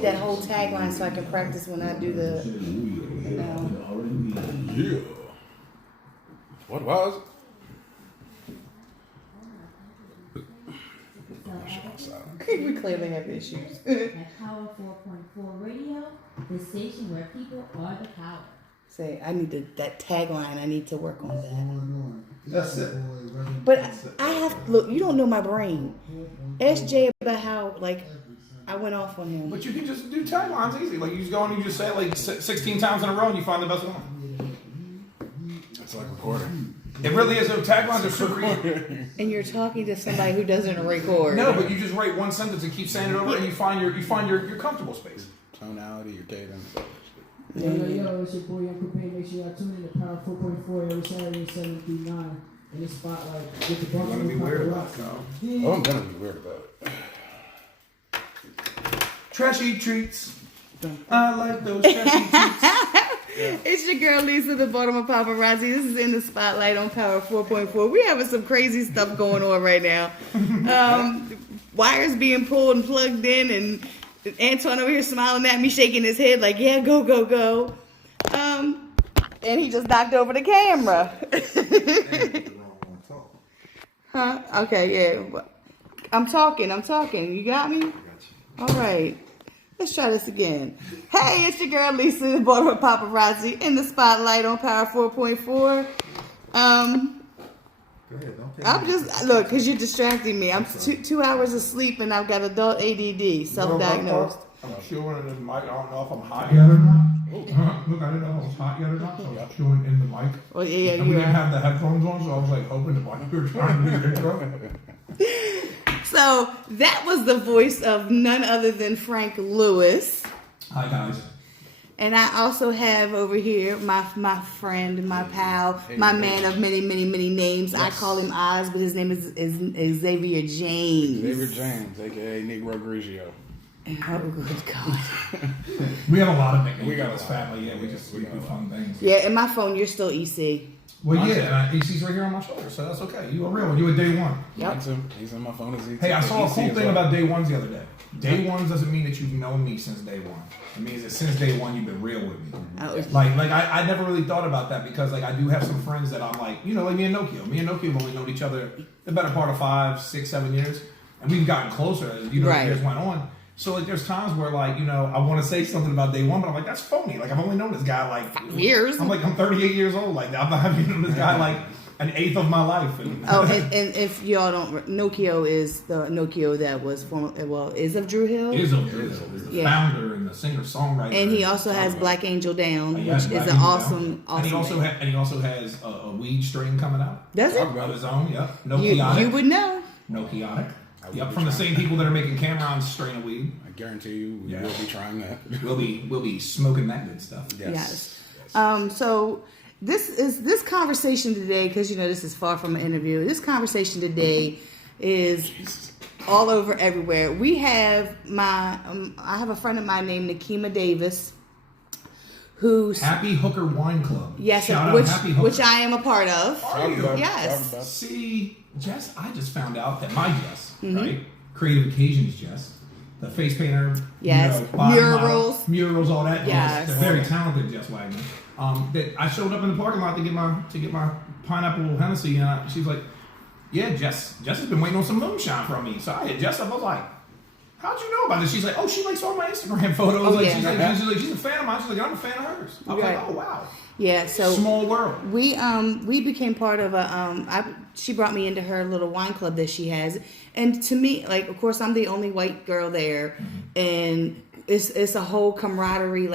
need that whole tagline so I can practice when I do the. Yeah. What was it? We clearly have issues. At Power 4.4 Radio, the station where people are the power. Say, I need that tagline. I need to work on that. That's it. But I have look. You don't know my brain. Ask Jay about how I went off on him. But you can just do taglines easy. Like you just go and you just say it like 16 times in a row and you find the best one. It's like recording. It really is. Taglines are super easy. And you're talking to somebody who doesn't record. No, but you just write one sentence and keep saying it over, and you find your comfortable space. Tonality, your cadence. Yo, it's your boy Uncle Pay. Make sure y'all tune in to Power 4.4 every Saturday 7 through 9 in the spotlight. Get the You're gonna be weird about it, though. Oh, I'm gonna be weird about it. Trashy treats. I like those trashy treats. It's your girl Lisa, the bottom of Paparazzi. This is in the spotlight on Power 4.4. We having some crazy stuff going on right now. Wires being pulled and plugged in, and Antoine over here smiling at me, shaking his head like, yeah, go, go, go. And he just knocked over the camera. Huh? Okay, yeah. I'm talking. You got me? All right. Let's try this again. Hey, it's your girl Lisa, the bottom of Paparazzi, in the spotlight on Power 4.4. Go ahead, don't take I'm just, look, because you're distracting me. I'm 2 hours of sleep and I've got adult ADD, self-diagnosed. I'm chewing in the mic. I don't know if I'm hot yet or not. Look, I didn't know if I was hot yet or not, so I was chewing in the mic. Well, yeah, and we didn't have the headphones on, so I was like hoping that while we were trying to do the intro. So that was the voice of none other than Frank Lewis. Hi, guys. And I also have over here my friend, my pal, my man of many, many, many names. Yes. I call him Oz, but his name is Xavier James. Xavier James, a.k.a. Negro Grigio. Oh, good God. We have a lot of nicknames. We got this family. Yeah, we do fun things. Yeah, in my phone, you're still EC. Well, yeah, and EC's right here on my shoulder, so that's okay. You a real one. You a day one. Yep. He's on my phone as EC. Hey, I saw a cool thing about day ones the other day. Day ones doesn't mean that you've known me since day one. It means that since day one you've been real with me. I never really thought about that because I do have some friends that I'm like me and Nokia. Me and Nokia have only known each other the better part of 5, 6, 7 years, and we've gotten closer as right. years went on. So there's times where I want to say something about day one, but I'm like, that's phony. Like I've only known this guy 5 years. I'm 38 years old. Like I'm not having known this guy an eighth of my life. And if y'all don't, Nokia is the Nokia that was is of Drew Hill. Is of Drew Hill. Is the founder and the singer-songwriter. And he also has Black Angel Down, which is an awesome. And he also has a weed strain coming out. Does it? Of his own, yep. Nokia. You would know. Nokia. Yep, from the same people that are making Cameron's strain of weed. I guarantee you, we will be trying that. We'll be smoking that good stuff. Yes. So this conversation today, because this is far from an interview. This conversation today is all over everywhere. We have I have a friend of mine named Nakima Davis, who's Happy Hooker Wine Club. Yes, which I am a part of. Are you? Yes. See, Jess, I just found out that my Jess, right? Creative Occasions Jess, the face painter, yes, murals, all that. Yes, the very talented Jess Wagner. That I showed up in the parking lot to get my pineapple Hennessy, and she's like, "Yeah, Jess has been waiting on some moonshine from me." So I hit Jess up. I was like, "How'd you know about this?" She's like, "Oh, she likes all my Instagram photos." She's like, she's a fan of mine. She's like, "I'm a fan of hers." I was like, "Oh, wow." Yeah, so small world. We became part of she brought me into her little wine club that she has, and to me, of course, I'm the only white girl there, and it's a whole camaraderie.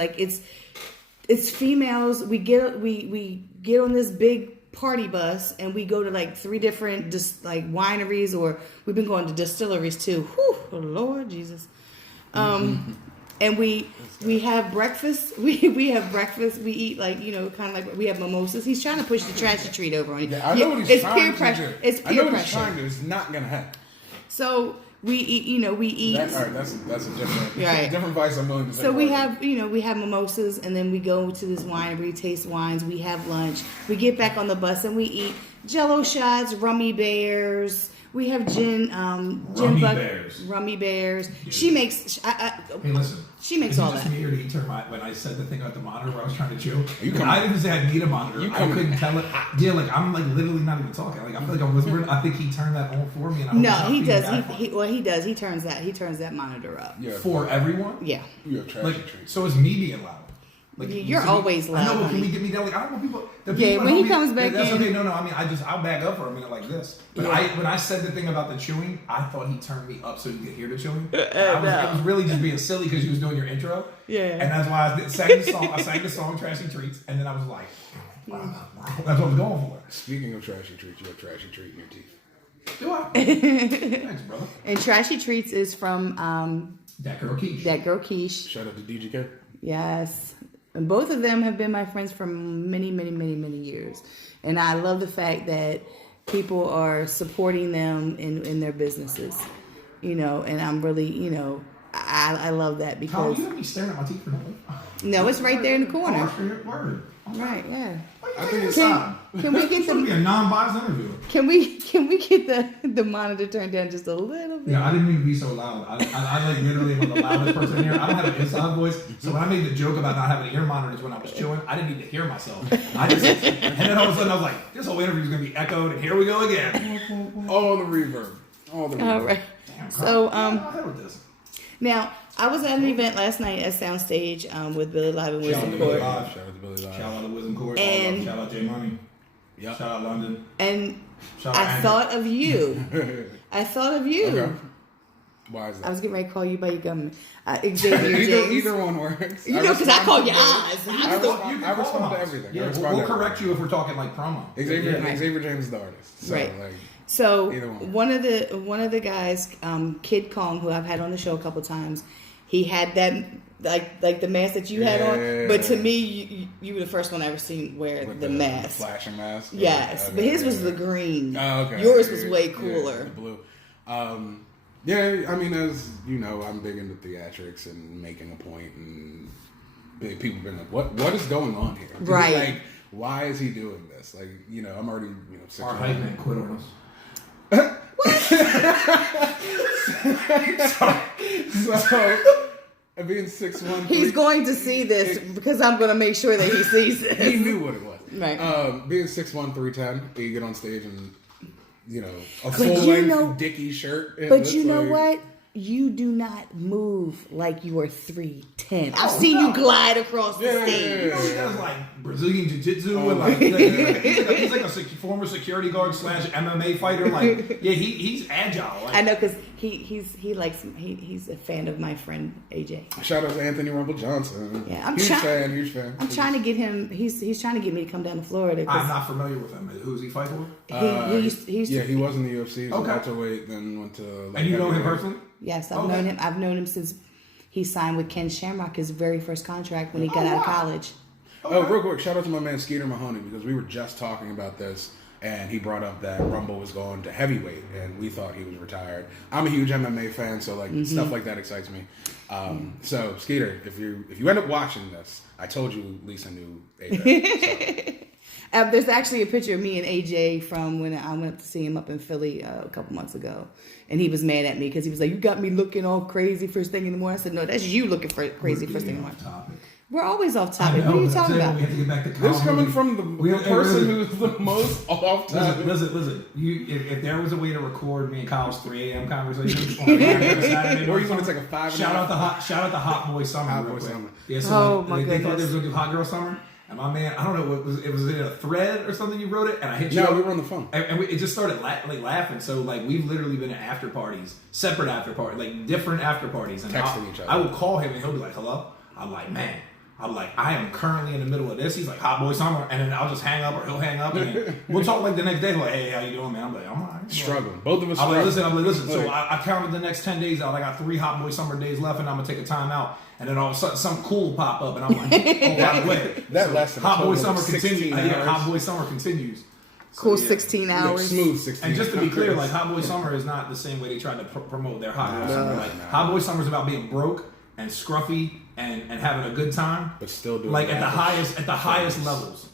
It's females. We get on this big party bus and we go to 3 different wineries, or we've been going to distilleries too. Whew, oh Lord Jesus. And we have breakfast. We have breakfast. We eat we have mimosas. He's trying to push the trashy treat over on you. Yeah, I know what he's trying to do. It's peer pressure. I know what he's trying to do. It's not gonna happen. So we eat. We eat. That's a different vice I'm willing to say. So we have mimosas, and then we go to this winery, taste wines. We have lunch. We get back on the bus and we eat Jello shots, rummy bears. We have Jen. Rummy Bears. Yeah. She makes. Hey, listen. She makes is all it just that. me or did he turn when I said the thing about the monitor where I was trying to chew? You coming- I didn't say I need a monitor. I couldn't tell it. Yeah, like I'm like literally not even talking. Like I feel like I'm whispering. I think he turned that on for me. And I No, was he does. feedback He does. He turns that monitor up. Yeah, for everyone. Yeah. you're a trashy Like treat. so, it's me being loud. Like You're so always loud, I know, but can honey. we get me down? Like I don't want people. The Yeah, people when at he home, comes back that's in- okay. No. I mean, I'll back up for a minute like this. But Yeah. when I said the thing about the chewing, I thought he turned me up so you could hear the chewing. I was really just being silly because you was doing your intro. Yeah. And that's why I sang the song. I sang the song "Trashy Treats," and then I was like, that's what I was going for. Speaking of trashy treats, you have trashy treat in your teeth. Do I? Thanks, brother. And Trashy Treats is from That girl Keish. that girl Quiche. Shout out to DGK. Yes. And both of them have been my friends for many, many, many, many years. And I love the fact that people are supporting them in their businesses. You know, and I'm really, you know, I love that How because you have me staring at my teeth for nothing? no, it's right there in the corner. Word. Right, yeah. I think it's time. Can we get It's gonna be a non-biased interview. Can we get the monitor turned down just a little bit? Yeah, I didn't mean to be so loud. I like literally am the loudest person here. I don't have an inside voice, so when I made the joke about not having ear monitors when I was chewing, I didn't need to hear myself. And then all of a sudden I was like, this whole interview is gonna be echoed, and here we go again. All the reverb. All the reverb. All right. Damn, So I'll hell with this. now I was at an event last night at Soundstage with Billy Live and Shout Wisdom out to Court. Billy Shout out to Billy Live. Shout out to Wisdom Court. And- Shout out J Money. Yep. Shout out London. And Shout out I Andrew. thought of you. I thought of you. Okay. Why is I that? was getting ready to call you by your government. Xavier either, James. either one works. You know, because I respond call to you both. eyes. I respond to everything. I Yeah, respond we'll to correct everything. you if we're talking like promo. Xavier, Right. Xavier James is the artist. So, Right. Like, So Either one. one of the guys, Kid Kong, who I've had on the show a couple times, he had that like the mask that you had on. But to me, you were the first one I ever seen wear with the mask. flashing mask. Yes, but his was the green. Oh, okay. Yours was way Yeah, cooler. the blue. Yeah, I mean, as you know, I'm big into theatrics and making a point, and people been like, "What is going on here?" Right. Like, why is he doing this? Like, you know, I'm already, 6 Our months- hype man quit on us. So, being 6'1", He's going to see this because I'm going to make sure that he sees he this. knew what it was. Right. Being 6'1", 310, you get on stage and, you know, a you full length know- Dickie shirt. And But it's you know like- what? You do not move like you are 310. I've seen you glide across the stage. You know, he does like Brazilian Jiu-Jitsu and like he's like a former security guard / MMA fighter. Like, yeah, he's agile. Like, I know because he's a fan of my friend AJ. Shout out to Anthony Rumble Johnson. Yeah, I'm huge try- fan, huge fan. I'm trying to get him. He's trying to get me to come down to Florida. I'm 'cause not familiar with him. Who's he fight for? he used to, he was in the UFC. He was Okay. welterweight, then went to. Like, And you know him heavyweight. personally? Yes, I've Okay. known him. I've known him since he signed with Ken Shamrock, his very first contract when he got Oh, out of wow. college. Oh, real quick, shout out to my man Skeeter Mahoney because we were just talking about this, and he brought up that Rumble was going to heavyweight, and we thought he was retired. I'm a huge MMA fan, so like stuff like that excites me. So Skeeter, if you end up watching this, I told you Lisa knew AJ. There's actually a picture of me and AJ from when I went to see him up in Philly a couple months ago. And he was mad at me because he was like, "You got me looking all crazy first thing in the morning." I said, "No, that's you looking for crazy first thing in the morning." Topic. We're always off I topic. know, What are you but I'm talking saying about? We have to get back to This comedy. coming from the person listen, who's the most off topic. Listen. If there was a way to record me and Kyle's 3 a.m. conversation on Saturday, Or you want to take a 5 shout out the Hot Boy Summer. Hot real Boy quick. Summer. Yeah, so Oh, like, my they thought goodness. they was gonna do Hot Girl Summer, and my man, I don't know, it was in a thread or something. You wrote it, and I hit you. No, up, we were on the phone. and it just started laughing. So like we've literally been at after parties, separate after parties, like different after parties, and Texting each other. I will call him and he'll be like, "Hello." I'm like, "Man." I'm like, I am currently in the middle of this. He's like, Hot Boy Summer. And then I'll just hang up or he'll hang up. And then we'll talk like the next day. Like, hey, how you doing, man? I'm like, I'm all right. Struggling. Both of us I'm like, struggling. listen. So I counted the next 10 days out. I got 3 Hot Boy Summer days left and I'm going to take a time out. And then all of a sudden, something cool pop up. And I'm like, oh, by the way. That lasted a Hot Boy total of Summer 16 continues. hours. Hot Boy Summer continues. Cool, yeah. 16 Yeah, hours. smooth 16. And just to be clear, like Hot Boy Summer is not the same way they tried to promote their Hot Boy Summer. Like Hot Boy Summer is about being broke and scruffy and having a good time, But still doing like at the that. highest levels.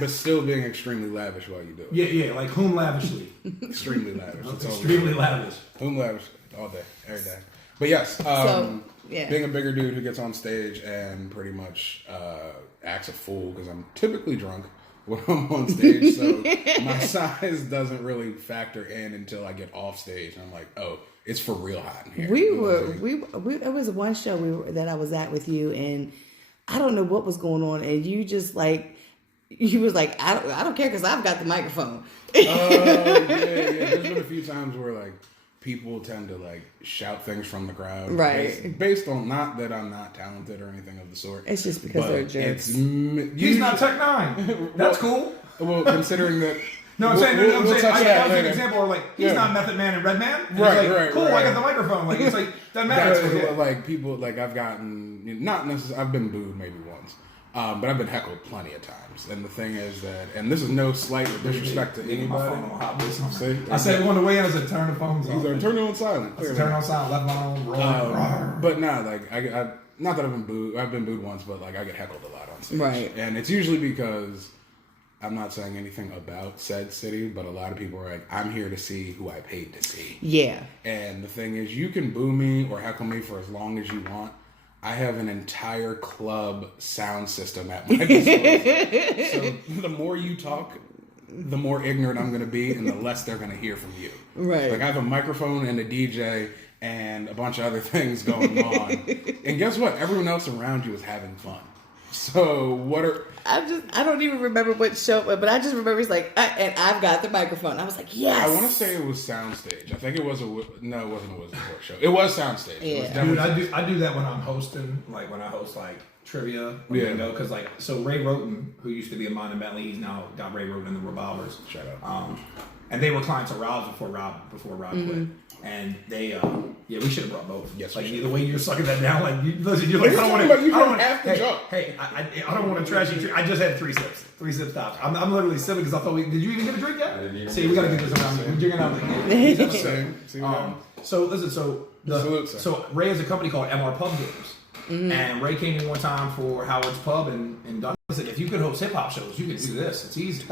but still being extremely lavish while you do it. Yeah, like whom lavishly. Extremely lavish. That's all Extremely lavish. Whom lavish all day, every day. But yes, yeah. being a bigger dude who gets on stage and pretty much acts a fool because I'm typically drunk when I'm on stage, so my size doesn't really factor in until I get off stage. And I'm like, oh, it's for real hot in here. It was one show that I was at with you, and I don't know what was going on, and you just like, you was like, I don't care because I've got the microphone. Yeah. There's been a few times where like people tend to like shout things from the crowd, right? Based on not that I'm not talented or anything of the sort. It's just because they're jerks. He's not Tech 9. That's cool. Well, considering that. No, I'm saying, that was an later. example where like he's not Method Man and Redman. Right. Cool, I got the microphone. Like it's like doesn't matter. Like people, like I've gotten not necessarily. I've been booed maybe once, but I've been heckled plenty of times. And the thing is that, and this is no slight or disrespect to anybody. See? I said on the way, I said turn the phones off. Turn it on silent. Turn on silent. Left on roll. But no, like I not that I've been booed. I've been booed once, but like I get heckled a lot on stage. Right. And it's usually because I'm not saying anything about said city, but a lot of people are like, I'm here to see who I paid to see. Yeah. And the thing is, you can boo me or heckle me for as long as you want. I have an entire club sound system at my disposal. So the more you talk, the more ignorant I'm going to be and the less they're going to hear from you. Right. Like I have a microphone and a DJ and a bunch of other things going on. And guess what? Everyone else around you is having fun. So what are... I don't even remember what show, but I just remember he's like, and I've got the microphone. I was like, yes. I want to say it was Soundstage. I think it was it wasn't a Wizard Report show. It was Soundstage. Yeah. It was Dude, I do that when I'm hosting, like when I host like trivia. Because like, so Ray Roten, who used to be a Mon and Bentley, he's now got Ray Roten and the Revolvers. Shut up. And they were clients of Rob's before Rob quit. And they, we should have brought both. Yes, like either way, you're sucking that down. Like, listen, you're like, I don't want to. You don't have to jump. Hey, I don't want to trash you. I just had 3 sips. 3 sips tops. I'm literally sipping because I thought did you even get a drink yet? I didn't even See, we got to get this around. We're drinking out. So listen, so Ray has a company called MR Pub Games. And Ray came in one time for Howard's Pub and Dunn said, if you could host hip hop shows, you could do this. It's easy.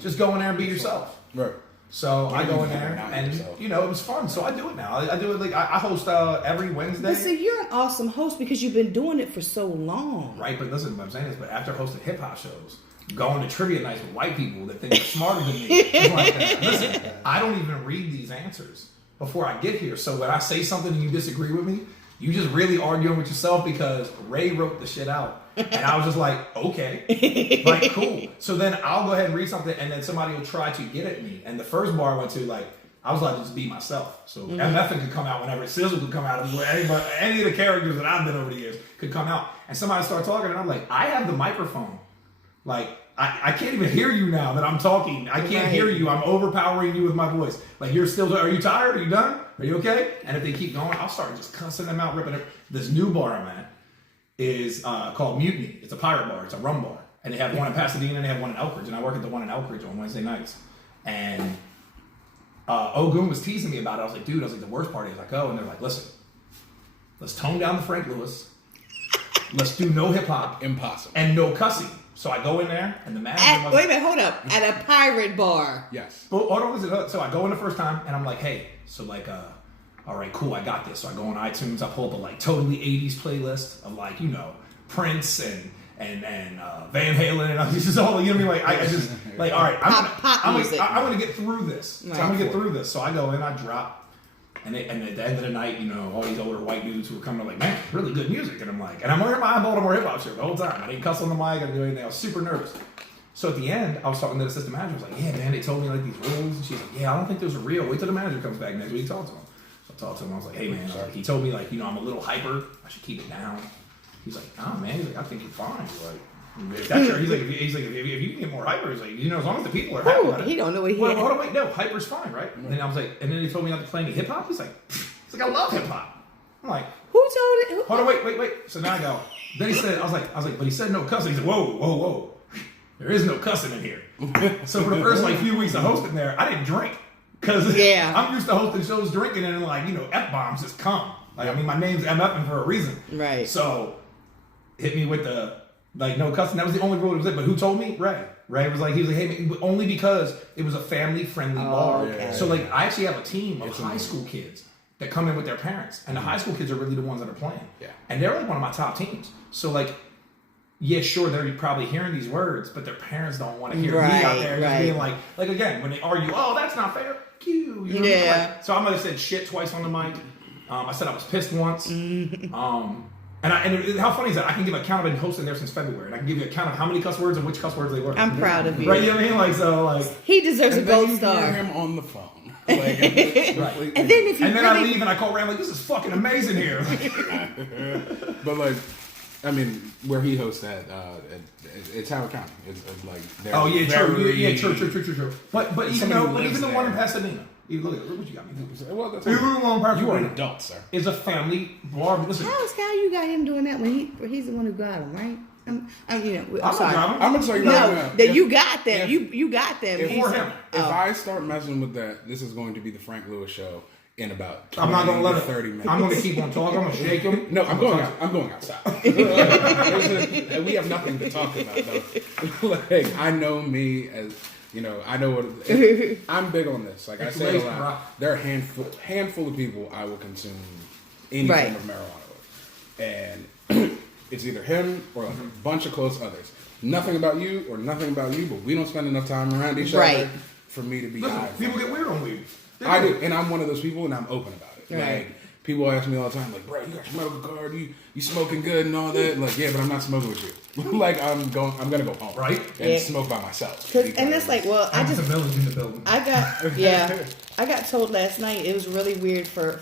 Just go in there and be yourself. Right. So I go in there, and it was fun. So I do it now. I do it like I host every Wednesday. But see, you're an awesome host because you've been doing it for so long. Right, but listen, what I'm saying is, but after hosting hip hop shows, going to trivia nights with white people that think they're smarter than me, it's like that. Listen, I don't even read these answers before I get here. So when I say something and you disagree with me, you just really arguing with yourself because Ray wrote the shit out. And I was just like, okay, like cool. So then I'll go ahead and read something, and then somebody will try to get at me. And the first bar I went to, like, I was like, just be myself. So MF could come out whenever, Sizzle could come out, any of the characters that I've been over the years could come out. And somebody start talking, and I'm like, I have the microphone. Like, I can't even hear you now that I'm talking. I can't hear you. I'm overpowering you with my voice. Like, you're still, are you tired? Are you done? Are you okay? And if they keep going, I'll start just cussing them out, ripping it. This new bar I'm at is called Mutiny. It's a pirate bar. It's a rum bar. And they have one in Pasadena and they have one in Elkridge. And I work at the one in Elkridge on Wednesday nights. And Ogun was teasing me about it. I was like, dude, the worst part is I go and they're like, listen, let's tone down the Frank Lewis. Let's do no hip hop. Impossible. And no cussing. So I go in there and the manager Wait a minute, hold up. At a pirate bar. Yes. But hold on, listen. So I go in the first time and I'm like, hey, so like all right, cool, I got this. So I go on iTunes, I pull up a like totally 80s playlist of like, Prince and Van Halen and this is all, you know what I mean? Like I just like, all right, I'm gonna get through this. So I'm gonna get through this. So I go in, I drop, and at the end of the night, all these older white dudes who were coming like, man, really good music. And I'm like, and I'm wearing my Baltimore hip hop shirt the whole time. I didn't cuss on the mic, I didn't do anything. I was super nervous. So at the end, I was talking to the assistant manager. I was like, yeah, man, they told me like these rules. And she's like, yeah, I don't think those are real. Wait till the manager comes back next week, talk to him. Talked to him. I was like, hey man, he told me like, I'm a little hyper. I should keep it down. He's like, nah man. He's like, I think you're fine. He's like, if that's your, he's like, if you can get more hyper, he's like, as long as the people are happy about it. He don't know what he. Hold on, wait, no, hyper's fine, right? And then I was like, and then he told me not to play any hip hop. He's like, I love hip hop. I'm like, who told it? Hold on, wait. So now I go. Then he said, I was like, but he said no cussing. He said, whoa. There is no cussing in here. So for the first like few weeks of hosting there, I didn't drink. Because I'm used to hosting shows drinking and like, F-bombs just come. Like, I mean, my name's MFing for a reason. Right. So, hit me with the, like, no cussing. That was the only rule that was it. But who told me? Ray. Right? He was like, hey, man, only because it was a family-friendly bar. okay. So, like, I actually have a team of It's high amazing. school kids that come in with their parents. And the high school kids are really the ones that are playing. Yeah. And they're, like, one of my top teams. So, like, yeah, sure, they're probably hearing these words, but their parents don't want to hear me out there just being like, again, when they argue, oh, that's not fair. You know what I mean? Yeah. Like, so I might have said shit twice on the mic. I said I was pissed once. And how funny is that? I can give a count. I've been hosting there since February, and I can give you a count of how many cuss words and which cuss words they were. I'm proud of you. Right? You know what I mean? Like, so, like. He deserves a And then gold you star. hear him on the phone. Right. And then if you And then really, I leave and I call Ram like, this is fucking amazing here. But like, I mean, where he hosts at, it's Howard County. It's like, Oh yeah, true. very- Yeah, true. But even Somebody who but lives even the one in there. Pasadena. You look at what you got me. Well, that's Even the one in you are an Pasadena adult, sir. is a family bar. Listen, how you got him doing that when he's the one who got him, right? I'm sorry. driving. I'm gonna tell you right No, now. that if- you got them. if- You got them. If, He's- for him. if I start messing with that, this is going to be the Frank Lewis show in about 20 I'm not gonna let to it. 30 minutes. I'm gonna keep on talking. I'm gonna shake him. No, I'm going. I'm going outside. And we have nothing to talk about though. Like, I know me as you know. I know what I'm big on this. Like I It's say a laced, lot. bro. There are a handful of people I will consume any Right. form of marijuana with, and it's either him or like a bunch of close others. Nothing about you or nothing about you, but we don't spend enough time around each Right. other for me to be. Listen, eyed people for get it. weird on weed. They I do, and I'm one of those people, and I'm open about it. Right. Like people ask me all the time, like, "Bro, you got your medical card, you smoking good and all that." Like, yeah, but I'm not smoking with you. Like, I'm gonna go home, Right. and Yeah. smoke by myself. and that's like, well, I just Millers in the building. I got told last night it was really weird for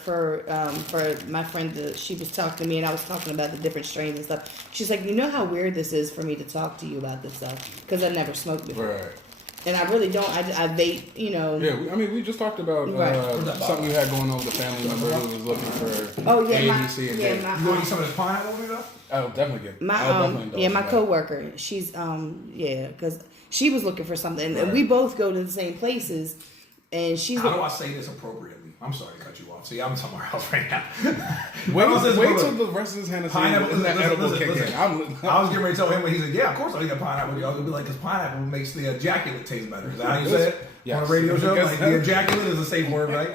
my friend she was talking to me and I was talking about the different strains and stuff. She's like, you know how weird this is for me to talk to you about this stuff because I never smoked before right. and I really don't. I vape, you know. Yeah, we just talked about Right. something you had going on with a family member who was looking for Oh yeah, A, my, B, C, and yeah, D. You my, want to eat some of this pineapple with me though? I'll definitely get. my I'll definitely indulge yeah, in my that. coworker. She's because she was looking for something, and Right. we both go to the same places, and she's How do looking. I say this appropriately? I'm sorry to cut you off. See, I'm somewhere else right now. Wait, How do I say this wait appropriately? till the rest of this Hennessy Pineapple. and that edible Listen. kick in. I was getting ready to tell him when he said, "Yeah, of course I eat a pineapple." Y'all gonna be like, "Cause pineapple makes the ejaculate taste better." Is that how you say it Yes. on a radio show? Yes. Like the ejaculate is a safe word, right?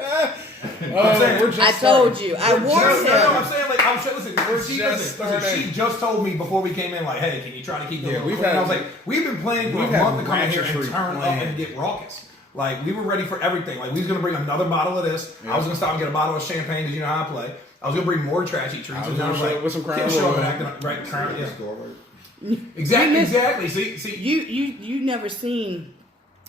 We're just I starting. told you. I No, warned no, him. I'm saying like I'm sure. Listen, she just told me before we came in, like, "Hey, can you try to keep the Yeah, little we've clean?" had- I was like, "We've been playing for a we've had month to come in here and ratchetry turn up planned. and get raucous." Like we were ready for everything. Like we was gonna bring another bottle of this. Yeah. I was gonna stop and get a bottle of champagne because you know how I play. I was gonna bring more trashy treats. I was And then gonna was show like, up with some Crown "Can't show up Royal." and acting up- right, Crown, yeah. Exactly. See. You never seen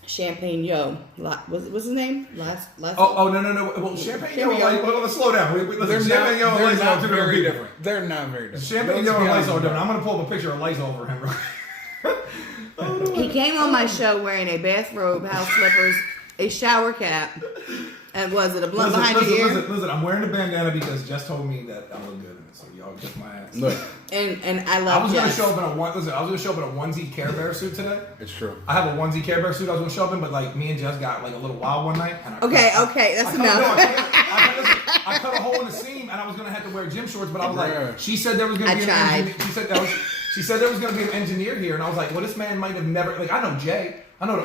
Champagne Yo? What's his name? Last. Oh no. Well, champagne Here yo. we go. Like, well, let's slow down. Listen, They're champagne yo and they're Lysol not are two different very people. different. They're not very different. Champagne Let's yo be and honest Lysol are about different. I'm gonna pull up a picture of Lysol for him. He came on my show wearing a bathrobe, house slippers, a shower cap, and was it a blunt behind your ear? Listen. I'm wearing a bandana because Jess told me that I look good in it. So y'all kiss my ass. Look, And I I love was gonna Jess. show up in a one. Listen, I was gonna show up in a onesie Care Bear suit today. it's true. I have a onesie Care Bear suit I was gonna show up in, but like me and Jess got like a little wild one night. And Okay, that's enough. I cut a hole in the seam, and I was gonna have to wear gym shorts, but I was Bruh. like, she said there was gonna I be an tried. engineer. She said there was gonna be an engineer here, and I was like, well, this man might have never. Like, I know Jay. I know the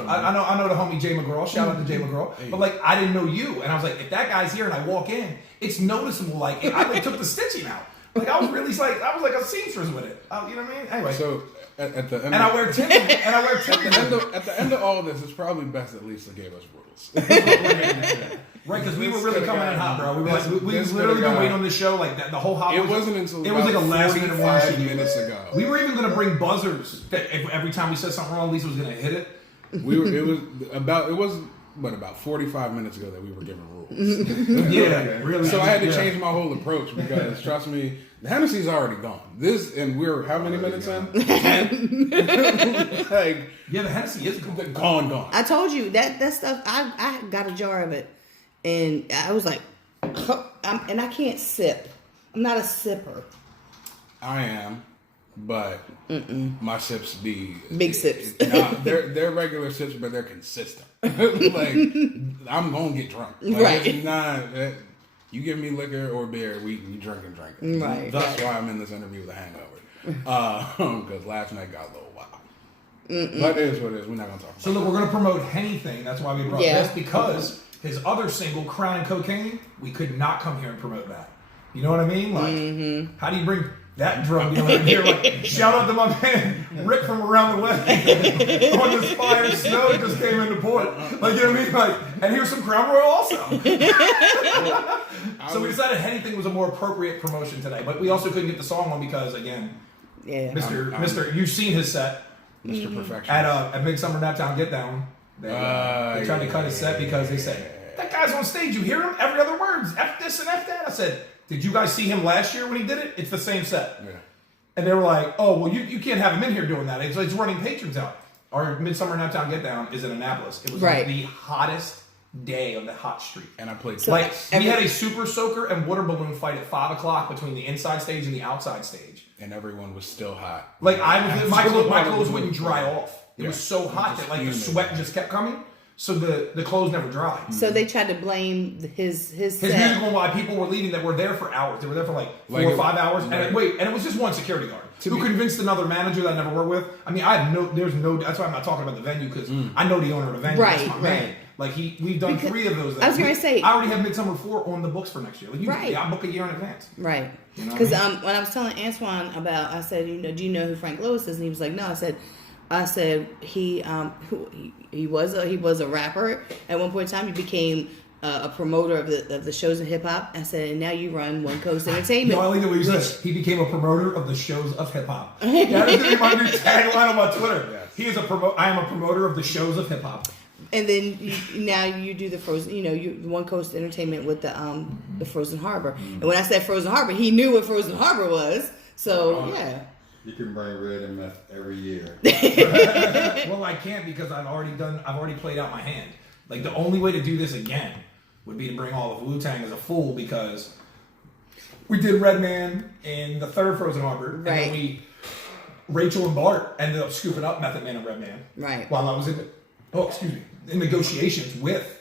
homie Jay McGraw. Shout out to Jay McGraw. But like, I didn't know you, and I was like, if that guy's here and I walk in, it's noticeable. Like, I like took the stitching out. Like, I was really like, I was like a seamstress with it. You know what I mean? Anyway. So at the end, And I wear Timberland. at the end of all of this, it's probably best that Lisa gave us rules. Right, because we were This really could've coming in gone- hot, bro. We were this- like, we this literally could've been gone- waiting on this show, like that. The whole hot. It wasn't until it was like a about last minute one. 45 minutes ago. We were even gonna bring buzzers that every time we said something wrong, Lisa was gonna hit it. It was about 45 minutes ago that we were given rules. Yeah, really. So I had to Yeah. change my whole approach because trust me, the Hennessy's already gone. And we're how many minutes in? 10. Like Yeah, the Hennessy is gone. gone. I told you that stuff. I got a jar of it, and I was like, and I can't sip. I'm not a sipper. I am, but my sips be Big sips. Nah, they're regular sips, but they're consistent. Like I'm gonna get drunk. Like, Right. It's not. You give me liquor or beer, we drink and drink. Right. That's why I'm in this interview with a hangover. Because last night got a little wild. But it is what it is. We're not gonna talk about So look, we're gonna promote anything. That's why we brought Yeah. this, because his other single, Crown and Cocaine, we could not come here and promote that. You know what I mean? Like, how do you bring that drug dealer in here? Like, shout out to my man Rick from around the way on this fire snow just came into port. Like, you know what I mean? Like, and here's some Crown Royal also. So we decided anything was a more appropriate promotion today, but we also couldn't get the song on because, again, Yeah. Mr. You've seen his set Mr. Perfection. at Midsummer Nap Town Get Down. They tried to cut his set because they said, that guy's on stage, you hear him every other word, F this and F that. I said, did you guys see him last year when he did it? It's the same set. Yeah. And they were like, oh, well, you can't have him in here doing that. It's running patrons out. Our Midsummer Nap Town Get Down is in Annapolis. It was like the hottest day of the hot street. And I played Like, we had a super soaker and water balloon fight at 5 o'clock between the inside stage and the outside stage. and everyone was still hot. Like, my clothes wouldn't dry off. It was so hot that, like, the fuming. sweat just kept coming. So the clothes never dried. So they tried to blame his His set. music on why people were leaving that were there for hours. They were there for like 4 or 5 hours. And it was just one security guard who convinced another manager that I never worked with. I mean, that's why I'm not talking about the venue, because I know the owner of the venue. Right, That's my right. man. Like, we've done 3 of those. I was gonna say- I already have Midsummer 4 on the books for next year. Like, Right. I book a year in advance. Right. You know what Because I mean? when I was telling Antoine about, I said, do you know who Frank Lewis is? And he was like, no. I said he was a rapper. At one point in time, he became a promoter of the shows of hip hop. I said, and now you run One Coast Entertainment. No, I like the way you said he became a promoter of the shows of hip hop. That is going to be my new tagline on my Twitter. Yes. He is I am a promoter of the shows of hip hop. And then now you do the Frozen, the One Coast Entertainment with the Frozen Harbor. And when I said Frozen Harbor, he knew what Frozen Harbor was. So yeah. You can bring red and meth every year. Well, I can't because I've already played out my hand. Like, the only way to do this again would be to bring all of Wu-Tang as a fool, because we did Redman in the third Frozen Harbor, and Right. then Rachel and Bart ended up scooping up Method Man and Redman. Right. While I was in negotiations with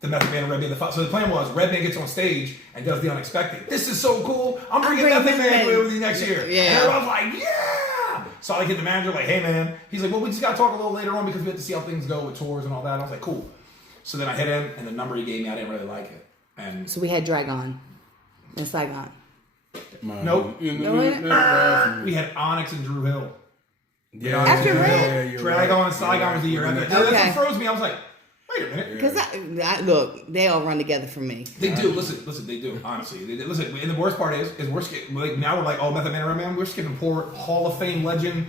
the Method Man and Redman. So the plan was Redman gets on stage and does the unexpected. This is so cool. I'm bringing Method Man with you next year. Yeah. And everyone's like, yeah. So I hit the manager like, hey man. He's like, well, we just got to talk a little later on because we have to see how things go with tours and all that. And I was like, cool. So then I hit him, and the number he gave me, I didn't really like it. And So we had Dragon and Saigon. Nope. No, we had Onyx and Drew Hill. Yeah, After yeah, Red? you're Dragon right. and Saigon was the year after. Okay. That's what froze me. I was like, wait a minute. Because I look, they all run together for me. They do. Listen. They do. Honestly, they do. Listen. And the worst part is we're skipping. Like, now we're like, oh, Method Man and Redman. We're skipping poor Hall of Fame legend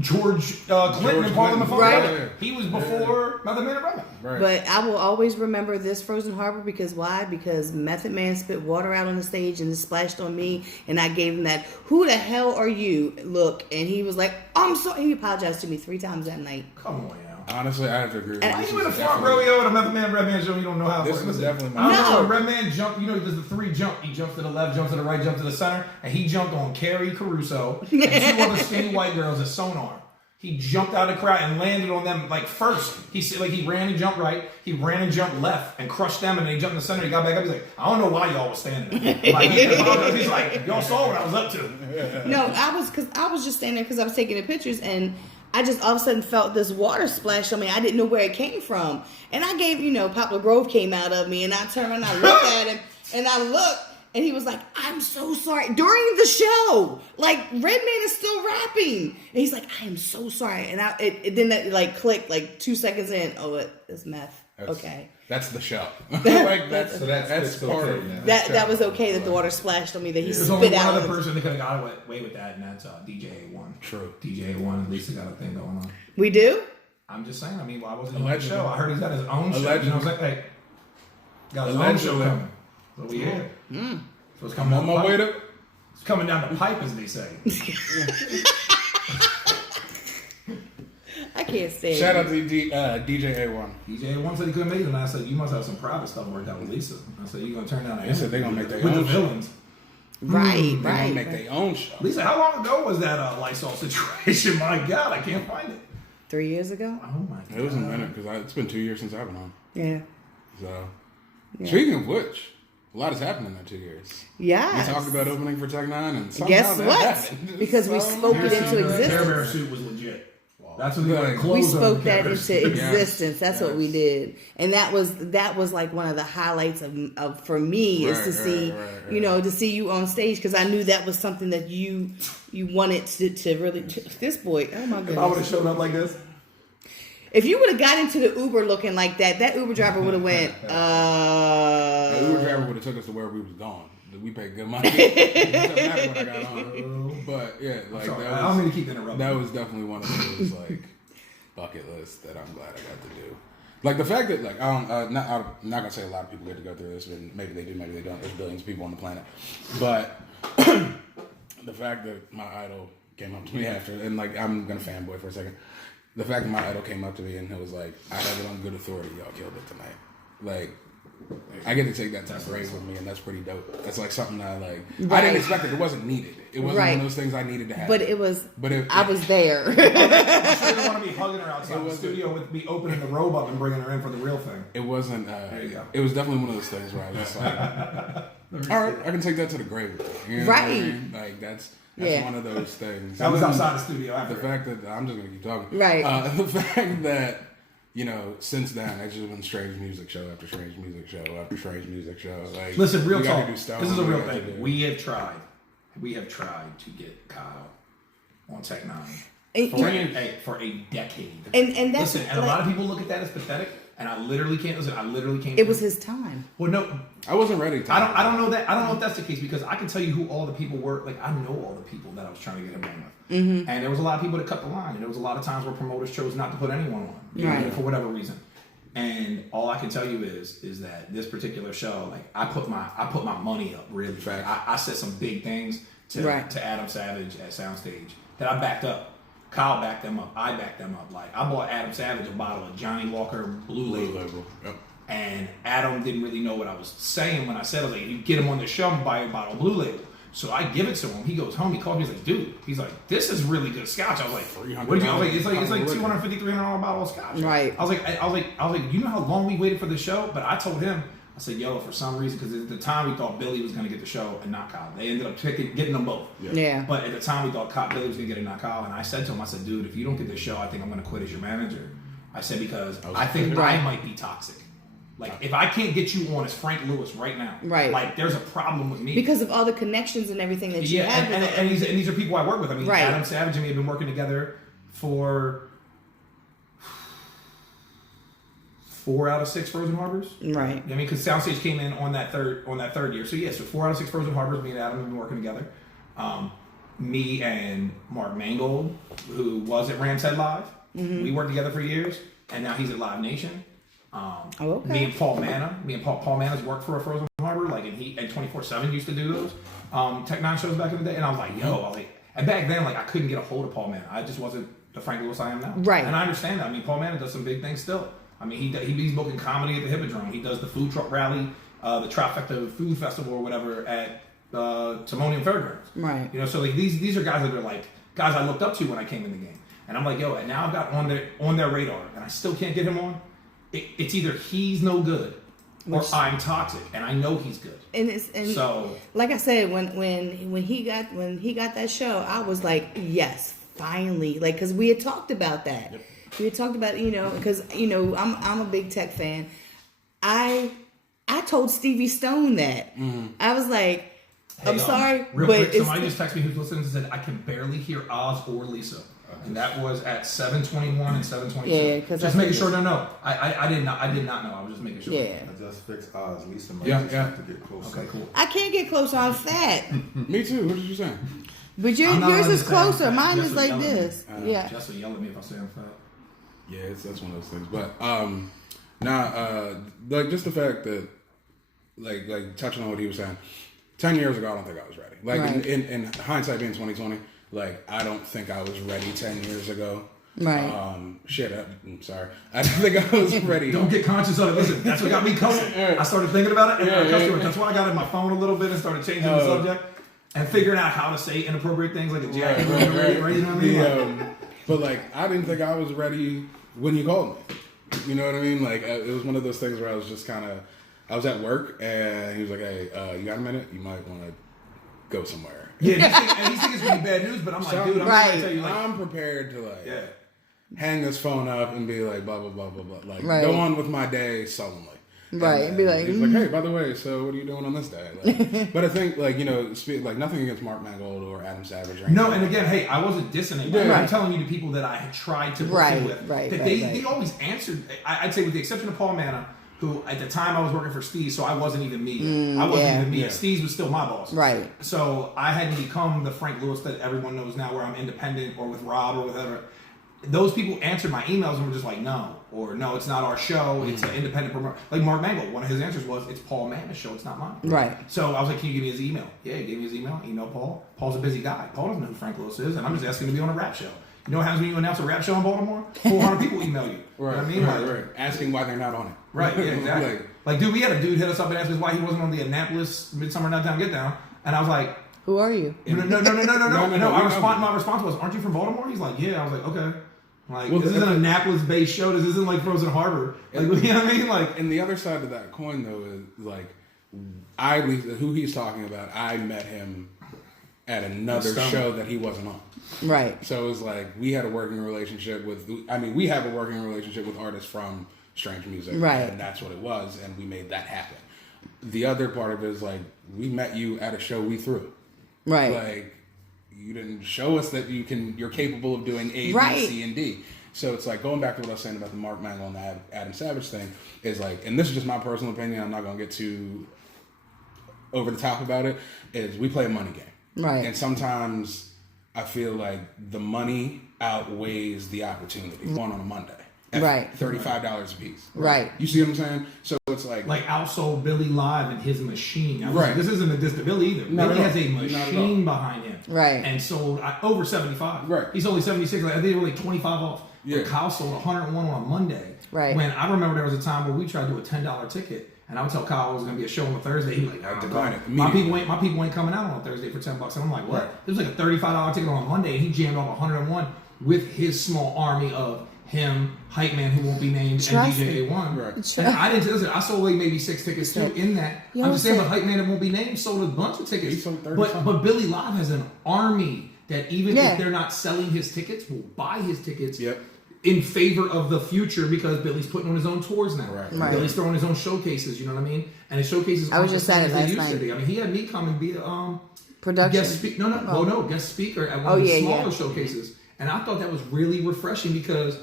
George Clinton and Parliament. Right. Yeah. He was before Method Man and Redman. Right. But I will always remember this Frozen Harbor because why? Because Method Man spit water out on the stage and it splashed on me, and I gave him that "Who the hell are you?" look, and he was like, "I'm sorry." He apologized to me 3 times that night. Come on now. Honestly, I have to agree with you. Why This you in the is front definitely- row at a Method Man and Redman show? You don't know how it This works. was Listen, definitely I don't know. No. When Redman jumped, he does the 3 jump. He jumps to the left, jumps to the right, jumps to the center, and he jumped on Carrie Caruso and 2 other skinny white girls at Sonar. He jumped out of the crowd and landed on them like first. He ran and jumped right. He ran and jumped left and crushed them, and then he jumped in the center. He got back up. He's like, I don't know why y'all was standing there. Like, he's like, y'all saw what I was up to. No, I was just standing there because I was taking the pictures, and I just all of a sudden felt this water splash on me. I didn't know where it came from, and I gave Poplar Grove came out of me, and I turned and I looked at him, and I looked. And he was like, I'm so sorry. During the show, like, Redman is still rapping. And he's like, I am so sorry. And then that, like, clicked, like, 2 seconds in. Oh, it's meth. Okay. That's the show. Like, that's it's part okay of now. That was okay that the water splashed on me, that he There's only spit one out. other person that could have got away with that, and that's DJ A1. True. DJ A1 at least he got a thing going on. We do? I'm just saying, I mean, why wasn't he on the Allegedly. show? I heard he's got his own show. Allegedly. You know what I'm saying? Hey, got his own Allegedly. show coming. So we here. So it's coming I'm on down my the way pipe. to. It's coming down the pipe, as they say. I can't stand Shout it. out to DJ A1. DJ A1 said he couldn't make it, and I said, you must have some private stuff worked out with Lisa. I said, you're going to turn down They said they gonna make their with the own show. villains. Right, They're gonna right. make their own show. Lisa, how long ago was that Lysol situation? My God, I can't find it. 3 years ago? Oh my God. It was a minute because it's been 2 years since I've been on. Yeah. So, Yeah. speaking of which, a lot has happened in that 2 years. Yeah. We talked about opening for Tech 9 and somehow Guess that what? happened. Because we spoke it into Bear existence. Bear suit was legit. That's what we Like, clothes We on spoke the that cameras. into Yes, existence. That's what we yes. did, and that was like one of the highlights of for me is to see to see you on stage, because I knew that was something that you wanted to really. This boy, oh my If I would have goodness! showed up like this, If you would have got into the Uber looking like that Uber driver would have went. The Uber driver would have took us to where we was going. We paid good money. It doesn't matter what I got on. But yeah, like sorry, that I was, don't mean to keep interrupting. that was definitely one of those like bucket lists that I'm glad I got to do. Like the fact that like I'm not gonna say a lot of people get to go through this, and maybe they do, maybe they don't. There's billions of people on the planet, but the fact that my idol came up to me after, and like I'm gonna fanboy for a second. The fact that my idol came up to me and it was like, I have it on good authority, y'all killed it tonight. Like, I get to take that to the grave with me, and that's pretty dope. That's like something I like. I didn't expect it. It wasn't needed. It wasn't one of those things I needed to have. But it was. But I was there. I'm sure you don't want to be hugging her outside the studio with me opening the robe up and bringing her in for the real thing. It wasn't. There you go. It was definitely one of those things where I was just like, all right, I can take that to the grave with me. You know what I mean? Like that's one of those things. That was outside the studio after. The fact that I'm just gonna keep talking. Right. The fact that. Since then, it's just been strange music show after strange music show after strange music show. Like, Listen, real we gotta talk. do Stone, This is a real gotta thing. do- We have tried to get Kyle on Tech Nine And- for a decade. And that's Listen, and a lot of people look at that as pathetic, and I literally can't listen. I literally can't. It was his time. Well, no, I wasn't ready. I don't know that. I don't know if that's the case, because I can tell you who all the people were. Like, I know all the people that I was trying to get him on with. Mm-hmm. And there was a lot of people that cut the line, and there was a lot of times where promoters chose not to put anyone on, Right. for whatever reason. And all I can tell you is that this particular show, like, I put my money up, really. Fact. I said some big things to Adam Savage at Soundstage that I backed up. Kyle backed them up. I backed them up. Like, I bought Adam Savage a bottle of Johnny Walker Blue Label. Yep. And Adam didn't really know what I was saying when I said, I was like, you get him on the show and buy a bottle of Blue Label. So I give it to him. He goes home. He calls me. He's like, dude. He's like, this is really good scotch. I was like, what did you? I was like, it's like $250, $300 bottle of scotch. Right. I was like, you know how long we waited for the show? But I told him, I said, yo, for some reason, because at the time we thought Billy was going to get the show and not Kyle. They ended up getting them both. Yeah. But at the time we thought Billy was going to get it, not Kyle. And I said to him, I said, dude, if you don't get this show, I think I'm going to quit as your manager. I said, because I think I might be toxic. Like, if I can't get you on as Frank Lewis right now, Right. like, there's a problem with me. Because of all the connections and everything that you have. and these are people I work with. I mean, Right. Adam Savage and me have been working together for 4 out of 6 Frozen Harbors. Right. I mean, because Soundstage came in on that third year. So yeah, so 4 out of 6 Frozen Harbors. Me and Adam have been working together. Me and Mark Mangold, who was at Ram's Head Live, we worked together for years, and now he's at Live Nation. Okay. Me and Paul Manna's worked for a Frozen Harbor, like, and he and 24/7 used to do those Tech Nine shows back in the day, and I was like, and back then, like, I couldn't get a hold of Paul Manna. I just wasn't the Frank Lewis I am now. Right. And I understand that. I mean, Paul Manna does some big things still. I mean, he's booking comedy at the Hippodrome. He does the food truck rally, the Trifecta Food Festival or whatever at Timonium Fairgrounds. Right. You know, so like these are guys that are like guys I looked up to when I came in the game, and I'm like, yo, and now I've got on their radar, and I still can't get him on. It's either he's no good or I'm toxic, and I know he's good. And So, like I said, when he got that show, I was like, yes, finally, like, because we had talked about that. Yep. We had talked about, because I'm a big Tech fan. I told Stevie Stone that. I was like, I'm sorry, real but quick, somebody just texted me who's listening and said I can barely hear Oz or Lisa. And that was at 7:21 and 7:22. Yeah, because just making sure. No, I did not know. I was just making sure. Yeah. I just fixed Oz. Lisa might Yeah, just yeah. have to get closer. Okay, cool. I can't get close. I'm fat, Me too. What did you say? but I'm not yours is understanding closer. that. Mine Just is for like yelling at me. this. Yeah. Jess will yell at me if I say I'm fat. Yeah, that's one of those things. But like just the fact that like touching on what he was saying, 10 years ago I don't think I was ready. Like Right. in hindsight being 2020, like I don't think I was ready 10 years ago. Right. I'm sorry. I don't think I was ready. Don't get conscious of it. Listen, that's what got me cussing. I started thinking about it, and that's why I got in my phone a little bit and started changing the subject and figuring out how to say inappropriate things like a jacket. You know what I mean? But like I didn't think I was ready when you called me. You know what I mean? Like it was one of those things where I was just kind of, I was at work and he was like, "Hey, you got a minute? You might want to go somewhere." Yeah, and he's thinking it's gonna be bad news, but I'm like, dude, I'm Right. gonna tell you, like, I'm prepared to like. yeah. hang this phone up and be like, blah, blah, blah, blah, blah. Like, Right. go on with my day sullenly. Right, and be like, he's like, hey, by the way, so what are you doing on this day? Like, but I think, like, like nothing against Mark Mangold or Adam Savage or anything. No, and again, hey, I wasn't dissing anybody. Right. I'm telling you the people that I had tried to book in with. Right, that they always answered. I'd say with the exception of Paul Manna, who at the time I was working for Steve, so I wasn't even me. I wasn't even me. Yeah. Steve was still my boss. Right. So I hadn't become the Frank Lewis that everyone knows now, where I'm independent or with Rob or whatever. Those people answered my emails and were just like, no, or no, it's not our show. It's an independent promoter. Like Mark Mangold, one of his answers was, it's Paul Manna's show. It's not mine. Right. So I was like, can you give me his email? Yeah, he gave me his email. Email Paul. Paul's a busy guy. Paul doesn't know who Frank Lewis is, and I'm just asking him to be on a rap show. You know what happens when you announce a rap show in Baltimore? 400 people email you. Right, You know what I mean? right. Asking why they're not on it. Right, yeah, exactly. Like, dude, we had a dude hit us up and ask us why he wasn't on the Annapolis Midsummer Nighttown Get Down, and I was like, who are you? no. No, My response was, aren't you from Baltimore? He's like, yeah. I was like, okay. Like, Well, this is an Annapolis-based show. This isn't like Frozen Harbor. Like, you know what I mean? Like, And the other side of that coin, though, is like, who he's talking about, I met him at another show that he wasn't on. Right. So it was like, we had a working relationship we have a working relationship with artists from Strange Music. Right. And that's what it was, and we made that happen. The other part of it is like, we met you at a show we threw. Right. Like, you didn't show us that you're capable of doing A, Right. B, C, and D. So it's like, going back to what I was saying about the Mark Mangold and Adam Savage thing, is like, and this is just my personal opinion, I'm not going to get too over the top about it, is we play a money game. Right. And sometimes I feel like the money outweighs the opportunity. Going on a Monday. At Right. $35 a piece. Right. You see what I'm saying? So it's like Al sold Billy live in his machine. I was Right. like, this isn't a diss to Billy either. Not Billy at has all. a Not at machine behind him. Right. And sold over 75. Right. He's only 76. Like, I think they were like 25 off. Yeah. But Kyle sold 101 on a Monday. Right. When I remember there was a time where we tried to do a $10 ticket. And I would tell Kyle it was going to be a show on a Thursday. He'd be like, I decline it my immediately. people ain't coming out on a Thursday for $10. And I'm like, what? Right. It was like a $35 ticket on a Monday. And he jammed off 101 with his small army of him, Hype Man, who won't be named, Trust and me. DJ A1. Right. And I didn't listen. I sold like maybe 6 tickets too. In that, You I'm know just saying, what but I'm Hype Man that won't be named sold a bunch of tickets. He sold 30 but something. Billy Live has an army that even Yeah. if they're not selling his tickets, will buy his tickets. Yep. In favor of the future, because Billy's putting on his own tours now. Right. Right. Billy's throwing his own showcases. You know what I mean? And his showcases. I was aren't just the same at it as they last used to night. be. I mean, he had me come and be Production. guest speaker. No, guest speaker at one of the smaller showcases. And I thought that was really refreshing because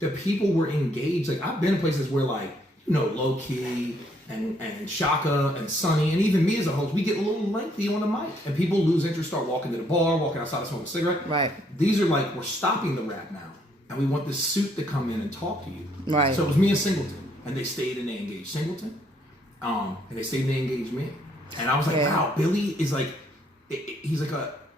the people were engaged. Like, I've been in places where, like, Low Key and Shaka and Sonny and even me as a host, we get a little lengthy on the mic, and people lose interest, start walking to the bar, walking outside to smoke a cigarette. Right. These are like, we're stopping the rap now, and we want this suit to come in and talk to you. Right. So it was me and Singleton, and they stayed and they engaged Singleton, and they stayed and they engaged me, and I was like, Yeah. wow, Billy is like, he's like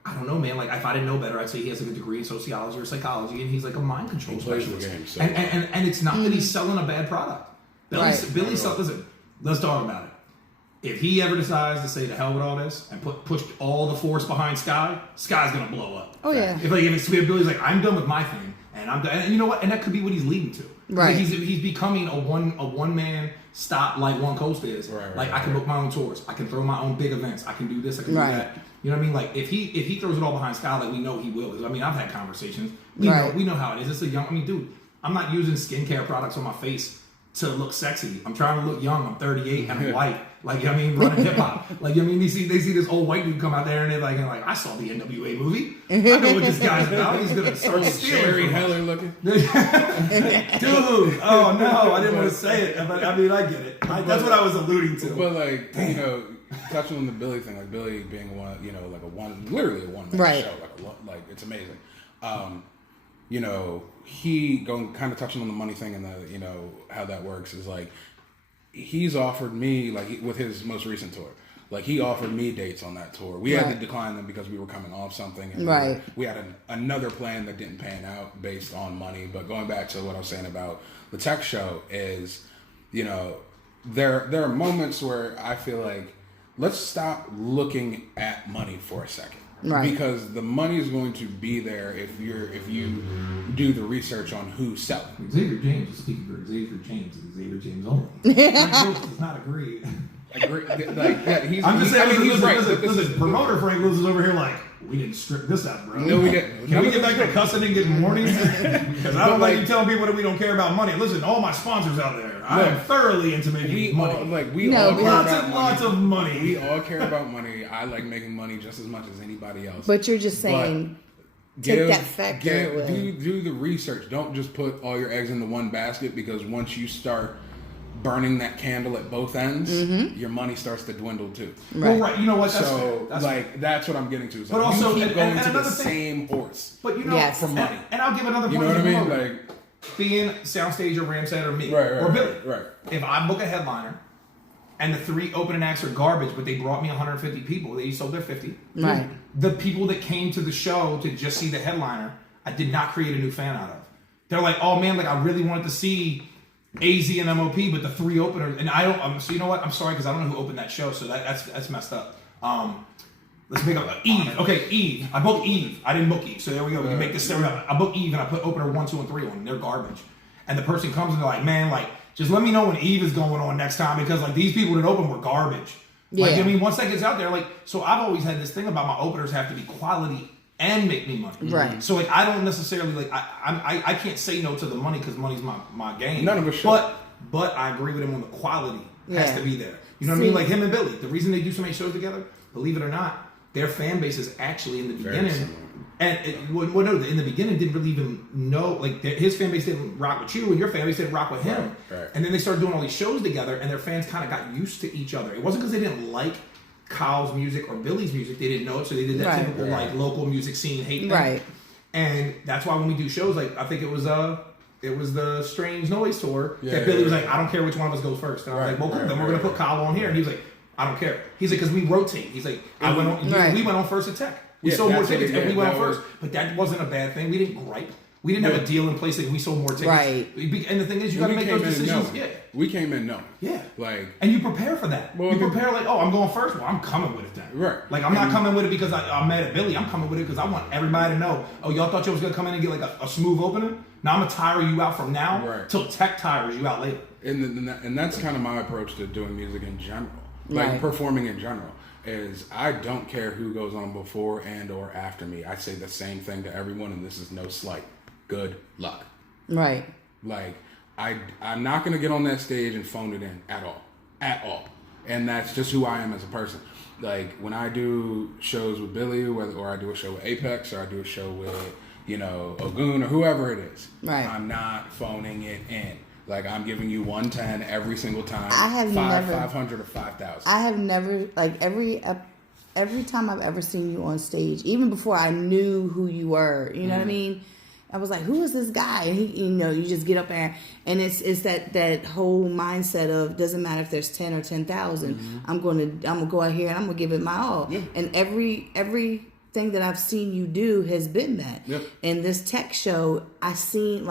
I don't know, man. Like, if I didn't know better, I'd say he has like a degree in sociology or psychology, and he's like a mind control He plays the specialist. game so and it's not that he's selling a bad product. Billy Right. listen, let's talk about it. If he ever decides to say to hell with all this and push all the force behind Sky's gonna blow up. Oh, yeah. If it's Billy's like, I'm done with my thing, and I'm done, and you know what? And that could be what he's leading to. Right. Like, he's becoming a one man stop like One Coast is. Right, like, I can book my own tours. I can throw my own big events. I can do this. I can Right. do that. You know what I mean? Like, if he throws it all behind Sky, like we know he will. 'Cause, I mean, I've had conversations. We Right. know how it is. It's a young. I mean, dude, I'm not using skincare products on my face to look sexy. I'm trying to look young. I'm 38 and I'm white. Like, you know what I mean, running hip hop. Like, you know what I mean, they see this old white dude come out there and they're like, I saw the NWA movie. I know what this guy's about. He's gonna start stealing. Jerry from us." Heller looking. Dude, oh no, I didn't want to say it, but I mean, I get it. That's what I was alluding to. But like, touching on the Billy thing, like Billy being literally a one man Right. show, like it's amazing. He going kind of touching on the money thing and the how that works is like he's offered me with his most recent tour. Like, he offered me dates on that tour. We had to decline them because we were coming off something. And we had another plan that didn't pan out based on money. But going back to what I was saying about the tech show is, there are moments where I feel like, let's stop looking at money for a second. Right. Because the money is going to be there if you do the research on who's selling. Xavier James is speaking for Xavier James and Xavier James only. Frank Brooks does not agree. agree. Like yeah, he's. I'm just saying. I mean, he's right. Listen, promoter Frank Lewis is over here like, we didn't strip this out, bro. No, we didn't. Can we get back to cussing and getting warnings? Because I don't like you telling people that we don't care about money. Listen, all my sponsors out there, I am thoroughly into making money. Lots of money. We all care about money. I like making money just as much as anybody else. But you're just saying, take that factor away. Do the research. Don't just put all your eggs into one basket, because once you start burning that candle at both ends, your money starts to dwindle too. Right. Well, right. You know what? That's what I'm getting to. But also, you keep going to the thing, same horse. But you know, for money. And I'll give another point. You know what I mean? Like being Soundstage or Ramshead or me or Billy. Right. If I book a headliner and the 3 opening acts are garbage, but they brought me 150 people, they sold their 50. Right. The people that came to the show to just see the headliner, I did not create a new fan out of. They're like, oh man, like I really wanted to see AZ and MOP, but the 3 openers, and I don't. So you know what? I'm sorry because I don't know who opened that show, so that's messed up. Let's make up Eve. Okay, Eve. I booked Eve. I didn't book Eve, so there we go. We can make this. I booked Eve and I put opener 1, 2, and 3 on. And they're garbage. And the person comes and they're like, man, like just let me know when Eve is going on next time, because like these people that open were garbage. Yeah. Like I mean, once that gets out there, like so I've always had this thing about my openers have to be quality and make me money. Right. So like I don't necessarily like I can't say no to the money because money's my game. None of us should. But I agree with him on the quality has to be there. You know what I mean? Like him and Billy. The reason they do so many shows together, believe it or not, their fan base is actually in the beginning. In the beginning didn't really even know. Like his fan base didn't rock with you, and your fan base didn't rock with him. Right. And then they started doing all these shows together, and their fans kind of got used to each other. It wasn't because they didn't like Kyle's music or Billy's music; they didn't know it, so they did that typical like local music scene hate thing. Right. And that's why when we do shows, like I think it was the Strange Noise tour that Billy was like, I don't care which one of us goes first. And I was like, well, cool, then we're gonna put Kyle on here. And he was like, I don't care. He's like, because we rotate. He's like, we went on first at Tech. We sold more tickets and we went on first. But that wasn't a bad thing. We didn't gripe. We didn't have a deal in place that we sold more tickets. Right. And the thing is, you got to make those decisions. Yeah. We came in knowing. Yeah. Like, and you prepare for that. Well, you prepare like, oh, I'm going first. Well, I'm coming with it then. Right. Like, I'm not coming with it because I'm mad at Billy. I'm coming with it because I want everybody to know, oh, y'all thought you was going to come in and get like a smooth opening? Now I'm going to tire you out from now till Tech tires you out later. And that's kind of my approach to doing music in general. Like, performing in general. Is I don't care who goes on before and or after me. I say the same thing to everyone, and this is no slight. Good luck. Right. Like, I'm not going to get on that stage and phone it in at all. And that's just who I am as a person. Like, when I do shows with Billy, or I do a show with Apex, or I do a show with, Ogun, or whoever it is, I'm not phoning it in. Like, I'm giving you 110 every single time. I have never 500 or 5,000. I have never, like, every time I've ever seen you on stage, even before I knew who you were, you know what I mean? I was like, who is this guy? And he, you just get up there, and it's that whole mindset of doesn't matter if there's 10 or 10,000. I'm gonna go out here and I'm gonna give it my all. Yeah. And everything that I've seen you do has been that. Yep. And this Tech show, I seen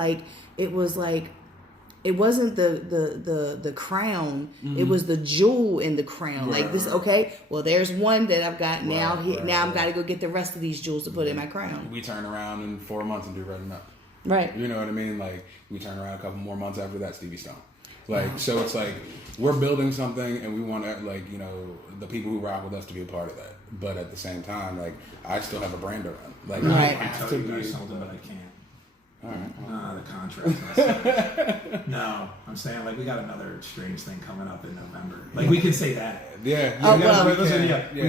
it wasn't the crown. It was the jewel in the crown. Like this, okay. Well, there's one that I've got now. Now I've got to go get the rest of these jewels to put in my crown. We turn around in 4 months and do Red Up. Right. You know what I mean? Like, we turn around a couple more months after that, Stevie Stone. Like, so it's like we're building something, and we want the people who rock with us to be a part of that. But at the same time, like, I still have a brand around. Like, I have to be something, but I can't. All right. The contract. No, I'm saying like we got another Strange thing coming up in November. Like we can say that. Yeah. We got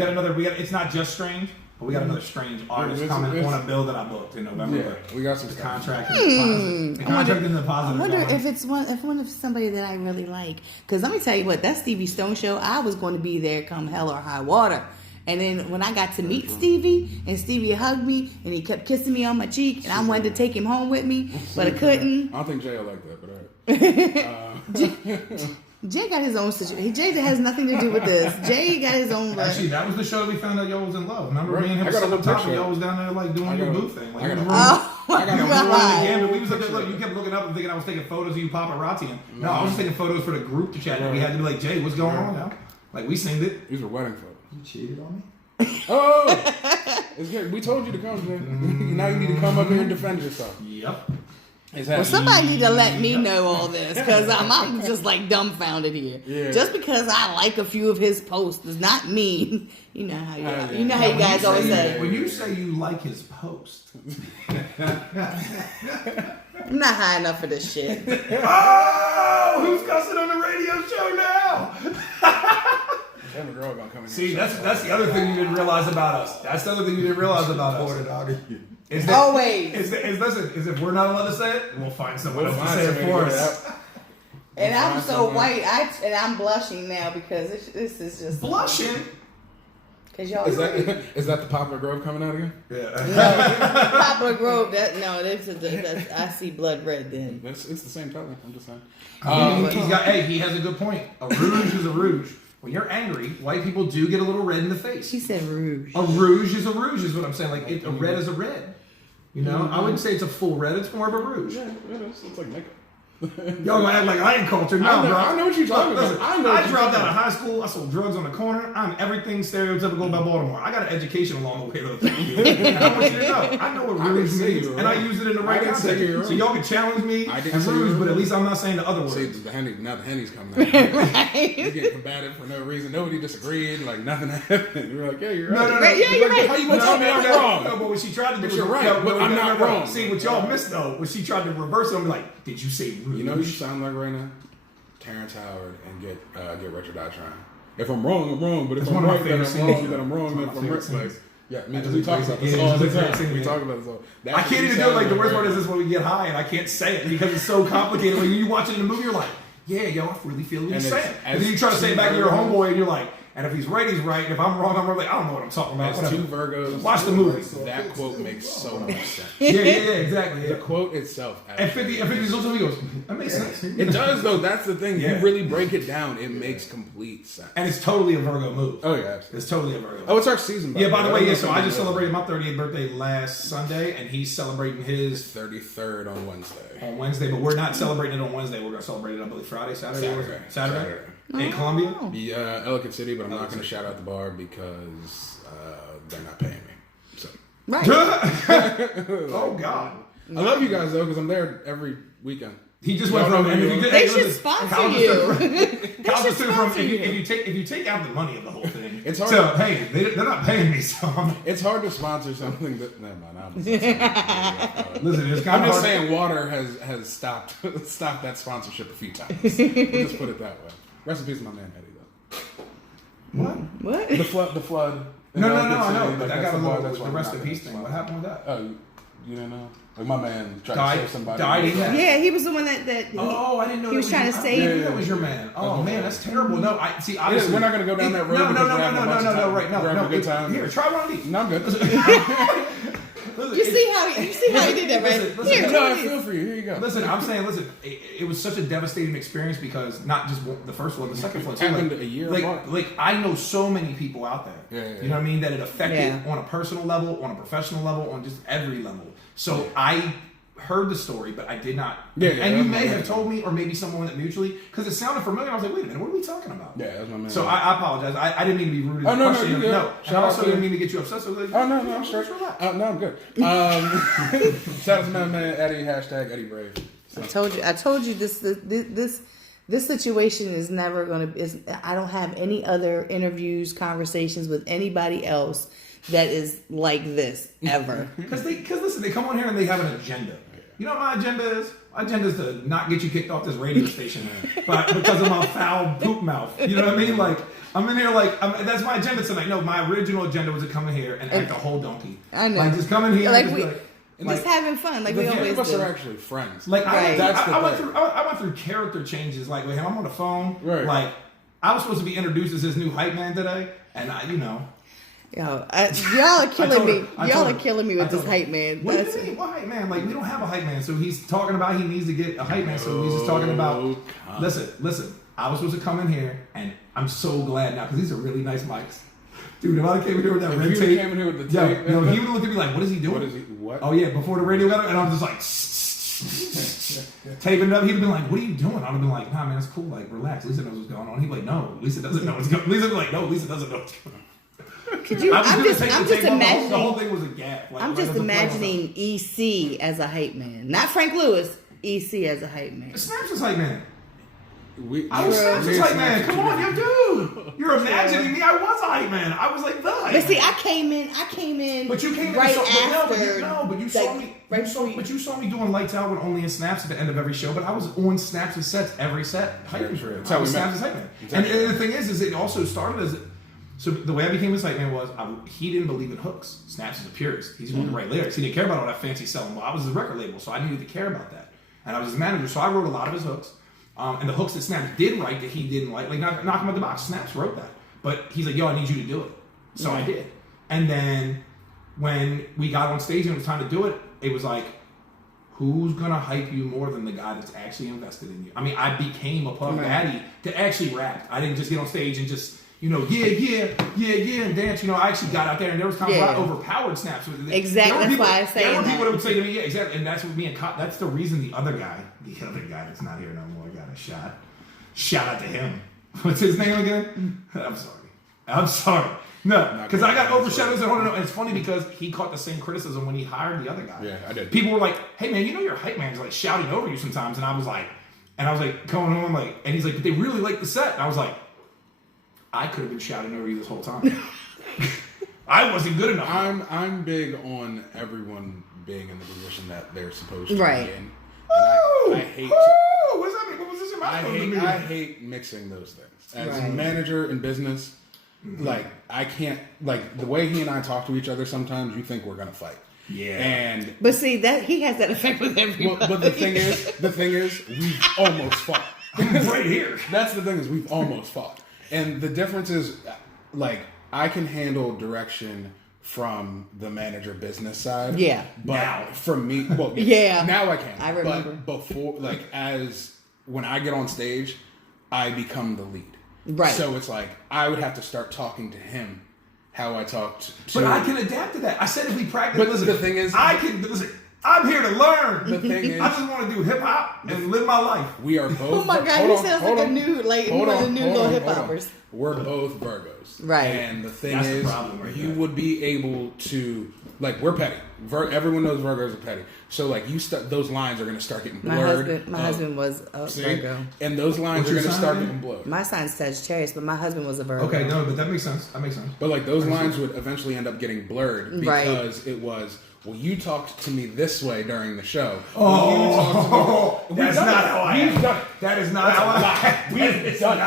another. It's not just Strange, but we got another Strange artist coming on a bill that I booked in November. Yeah, we got some contract. The contract in the positive. I wonder if it's one of somebody that I really like. Because let me tell you what, that Stevie Stone show, I was going to be there come hell or high water. And then when I got to meet Stevie, and Stevie hugged me, and he kept kissing me on my cheek, and I wanted to take him home with me, but I couldn't. I don't think Jay will like that, but all right. Jay got his own situation. Jay has nothing to do with this. Jay got his own. Actually, that was the show that we found out y'all was in love. Remember me and him sitting up top, and y'all was down there like doing your booth thing. Like, we was up there. Look, you kept looking up and thinking I was taking photos of you paparazzi. No, I was just taking photos for the group to chat. We had to be like, Jay, what's going on now? Like we singed it. These were wedding photos. You cheated on me? Oh! It's good. We told you to come, man. Now you need to come up here and defend yourself. Yep. Well, somebody need to let me know all this because I'm just like dumbfounded here. Yeah. Just because I like a few of his posts does not mean you know how you Yeah. you know how you guys always say. When you say you like his post, I'm not high enough for this shit. oh, who's cussing on the radio show now? Damn, a girl gonna come in here. See, that's the other thing you didn't realize about us. That's the other thing you didn't realize about Poured us. it out of you. Is that, Always. Is if we're not allowed to say it, we'll find someone else to Find say it somebody for to get us. out. And I'm so Someone. white, and I'm blushing now because this is just Blushing. because y'all. Is that the Poplar Grove coming out again? Yeah. Poplar Grove. That's I see blood red then. It's the same color. I'm just saying. He has a good point. A rouge is a rouge. When you're angry, white people do get a little red in the face. She said rouge. A rouge is what I'm saying. Like a red is a red. You know, I wouldn't say it's a full red. It's more of a rouge. Yeah, it's like makeup. Y'all gonna act like I ain't cultured. No, I bro. know what you're talking about. Listen, I know I what you're dropped talking out of high school. I sold drugs on the corner. I'm everything stereotypical about Baltimore. I got an education along the way, though. Thank you. And I want you to know. I know what I didn't rouge say means, you were and I wrong. use it in the I right didn't say context. you were So wrong. y'all can challenge me I didn't and say you were rouge, but at wrong. least I'm not saying the other See, words. now the Henny's coming out. He's getting combative for no reason. Nobody disagreed. Like nothing happened. You're like, yeah, you're right. No. Right, yeah, you're right. How you gonna tell me I'm wrong? No, but what she tried to do But was you're right, no, but I'm not wrong. See, what y'all missed though, was she tried to reverse it. I'm like, did you say rouge? You know who you sound like right now? Terrence Howard and get Richard I trying. If I'm wrong, I'm wrong. But if That's I'm one of my right, then I'm favorite wrong. scenes. Then I'm wrong. It's one Then of I'm my right. favorite Like, scenes. yeah, That because is we a talk great about this scene. all Yeah, the it's a great time. scene, We yeah. talk about this all. That's I what can't you even do it. sound Like the worst right part is now. this when we get high and I can't say it because it's so complicated. When you watch it in the movie, you're like, yeah, yo, I really feel what you're And saying. it's And then you try to say it back to your homeboy and you're like, and if he's right, he's right. And if I'm wrong, I'm wrong. Like, I don't know what I'm talking about. As Whatever. two Virgos, Watch the movie. that quote makes so much sense. Yeah, exactly. The Yeah. quote itself. And 50 looks at me and goes, that makes sense. It does though. That's the thing. Yeah. You really break it down. It makes complete sense. And it's totally a Virgo move. Oh yeah. Absolutely. It's totally a Virgo. Oh, it's our season. Yeah, by the way, yeah, so I just celebrated celebrated my 30th birthday last Sunday, and he's celebrating his 33rd on Wednesday. on Wednesday, but we're not celebrating it on Wednesday. We're going to celebrate it, I believe, Friday, Saturday? Saturday? In Columbia? Yeah, Ellicott City, but I'm not going to shout out the bar because they're not paying me. So Right. Oh, God. I love you guys though because I'm there every weekend. He just went Y'all from, know and who if you you did, They hey, should listen, sponsor Kyle you. just- They Kyle should just took from, sponsor you. if you take out the money of the whole thing, It's hard So, to- hey, they're not paying me, so It's hard to sponsor something that. Never mind. listen, it's kind I'm of just hard. saying, water has stopped that sponsorship a few times. We'll just put it that way. Rest in peace, to my man Eddie though. What? What? The flood. in No, Ellicott I City, know, like, but I that's got a the bar, little that's with why the I'm rest not in gonna peace thing. What sponsor. happened with that? Oh, you didn't know? Like my man tried Died- to save somebody. died in that? Yeah, he was the one that Oh, I didn't know he that was trying to your- save. I didn't know that was your man. Oh man, that's terrible. No, I see. Obviously, we're not gonna go down that road No, because we're having a no, bunch of time. right, no, We're having no. a good time. Here, try one of these. No, I'm good. Listen, You see how he did that, right? Listen, Here, No, try I this. feel for you. Here you go. Listen, I'm saying, it was such a devastating experience because not just the first one, the second one too. Happened like, a year like, apart. like I know so many people out there. Yeah. You know what I mean? That it affected Yeah. on a personal level, on a professional level, on just every level. So I heard the story, but I did not. Yeah, and you that's may my have man. told me, or maybe someone that mutually, because it sounded familiar. I was like, wait a minute, what are we talking about? Yeah, that's my man. So I apologize. I didn't mean to be rude. Oh, no, Question. you good. No, Shout and out also to- didn't mean to get you upset. So like, Oh no, I'm just straight. relax. No, I'm good. Shout out to my man Eddie. Hashtag Eddie Brave. So. I told you this situation is never going to. I don't have any other interviews, conversations with anybody else that is like this ever. Because listen, they come on here and they have an agenda. You know what my agenda is? My agenda is to not get you kicked off this radio station because of my foul poop mouth. You know what I mean? Like, I'm in here like, that's my agenda tonight. No, my original agenda was to come in here and act a whole donkey. I know. Like, just come in here Like and we just just having fun, like we The three always of us do. are actually friends. Like, Right. I went through character changes. Like, with him, I'm on the phone. Right. Like, I was supposed to be introduced as his new hype man today. And Y'all are killing me. I Y'all told are her. killing me I with this told her. hype man. What do That's you mean? What hype man? Like, we don't have a hype man. So he's talking about he needs to get a hype man. So he's just talking about. Listen. I was supposed to come in here, and I'm so glad now because these are really nice mics. Dude, if I came in here with that red If you tape, came in here with the tape, yo, he would look at me like, "What is he doing?" What is he? What? Oh yeah, before the radio got it, and I was just like taping it up. He'd have been like, "What are you doing?" I'd have been like, "Nah, man, it's cool. Like, relax. Lisa knows what's going on." He'd be like, "No, Lisa doesn't know what's going on." Lisa would be like, "No, Lisa doesn't know what's going on." Could you? I'm just imagining. The whole thing was a gap. Like, I'm right just as the play was imagining EC as a hype man, not Frank Lewis, EC as a hype man. Snaps is hype man. I was me Snaps and is hype Snaps man. are Come two on, different- yo, dude. You're imagining me. I was a hype man. I was like the hype But see, man. I came in But you came right in after. but you saw like, me. right you saw, before you- but you saw me doing lights out with only in snaps at the end of every show. But I was on snaps' sets every set. Hype true. man. That's how I was we met. snaps' hype man. Exactly. And the thing is it also started as. So the way I became his hype man was he didn't believe in hooks. Snaps is a purist. He's wanted to write lyrics. He didn't care about all that fancy selling. Well, I was his record label, so I needed to care about that. And I was his manager, so I wrote a lot of his hooks. And the hooks that Snaps did write that he didn't like Knock Him Out the Box. Snaps wrote that. But he's like, yo, I need you to do it. So I did. And then when we got on stage and it was time to do it, it was like, who's going to hype you more than the guy that's actually invested in you? I mean, I became a Puff Daddy to actually rap. I didn't just get on stage and just, yeah, and dance. I actually got out there and there was times where I overpowered Snaps. Exactly, that's why I say there were that. people that would say to me, yeah, exactly. And that's what me and that's the reason the other guy that's not here no more got a shot. Shout out to him. What's his name again? I'm sorry. No, because I got overshadowed. And it's funny because he caught the same criticism when he hired the other guy. Yeah, I did. People were like, "Hey man, your hype man's like shouting over you sometimes," and I was like, going on like, and he's like, "But they really like the set," and I was like, "I could have been shouting over you this whole time. I wasn't good enough." I'm big on everyone being in the position that they're supposed to Right. be in. Woo! I hate. Woo! What does that mean? What was this in my I hate mixing those things. As a Right. manager in business, like I can't like the way he and I talk to each other. Sometimes you think we're gonna fight. Yeah. And But see, that he has that effect with everybody. but the thing is, we've almost fought. I'm right here. That's the thing is we've almost fought. And the difference is, like, I can handle direction from the manager business side. Yeah. But Now. from me, well, Yeah. now I can. I remember. But before, like, when I get on stage, I become the lead. Right. So it's like, I would have to start talking to him how I talked to. But I can adapt to that. I said if we practice, But listen, the thing is- I'm here to learn. The thing is- I just want to do hip hop and live my life. We are both. Oh my God, hold he on, sounds hold like a on. new, like Hold one of the on, new hold little on, hip hold on. hoppers. We're both Virgos. Right. And the thing That's the is, problem right you there. would be able to, like, we're petty. Everyone knows Virgos are petty. So, like, those lines are going to start getting blurred. My husband was a See? Virgo. And those lines What's are your going to sign start again? getting blurred. My sign's Sagittarius, but my husband was a Virgo. Okay, no, but that makes sense. But, like, those lines would eventually end up getting blurred Right. because it was, well, you talked to me this way during the show. Oh, that's done not it. how I We've act. done it. That is not how I act. We've done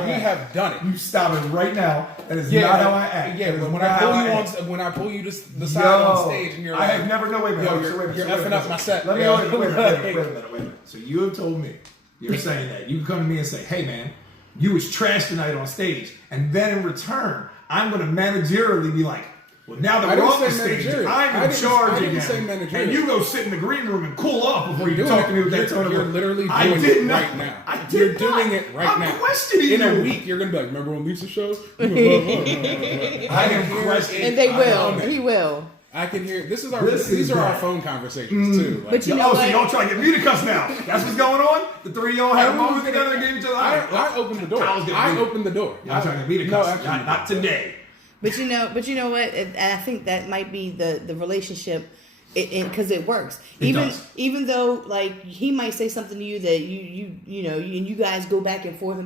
it. We have done it. You stop it right now. That is not how I act. Yeah, That is but when not I pull how you act. when I pull you to the side Yo, on stage and you're I like, have never wait a minute. yo, Wait a minute, you're wait a effing minute. up my set. Let me yo. wait a minute. So you have told me, you're saying that you can come to me and say, hey man, you was trash tonight on stage, and then in return, I'm going to managerially be like, well, now that I we're didn't on the say stage, managerial. I'm I in didn't- charge I didn't again. say managerial. And you go sit in the green room and cool off before you You're talk to doing me with it. that tone of You're voice. literally I doing did it not. right now. I did You're not. doing it right I'm now. questioning In you. a week, you're gonna be like, remember on Lisa's show? I am questioning. And they will. I He will. I can hear. These are This our is phone conversations too. Like, But you know Oh, so what? y'all trying to get me to cuss now? That's what's going on? The three of y'all had a moment together and gave each other I opened the door. I opened the door. Y'all trying to get me to No, cuss? actually, Not today. But you know what? And I think that might be the relationship, because it works. It does. Even though like he might say something to you that you know, and you guys go back and forth,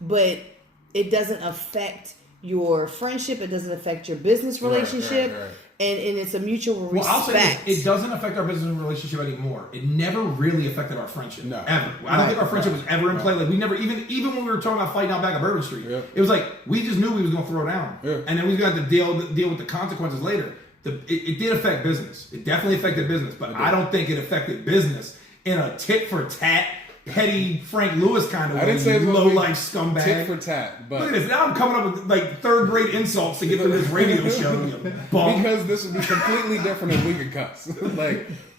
but it doesn't affect your friendship. It doesn't affect your business relationship, right. And it's a mutual Well, respect. I'll say this, it doesn't affect our business relationship anymore. It never really affected our friendship. No. Ever. I don't think our friendship was ever in play. Like we never, even when we were talking about fighting out back at Bourbon Street, Yeah. it was like we just knew we was going to throw down. Yeah. And then we got to deal with the consequences later. It did affect business. It definitely affected business, but I don't think it affected business in a tit for tat, petty Frank Lewis kind of I way. didn't say it was Low gonna be life scumbag. tit for tat, but Look at this. Now I'm coming up with like third grade insults to get to this radio show. You bum. because this would be completely different if we could cuss.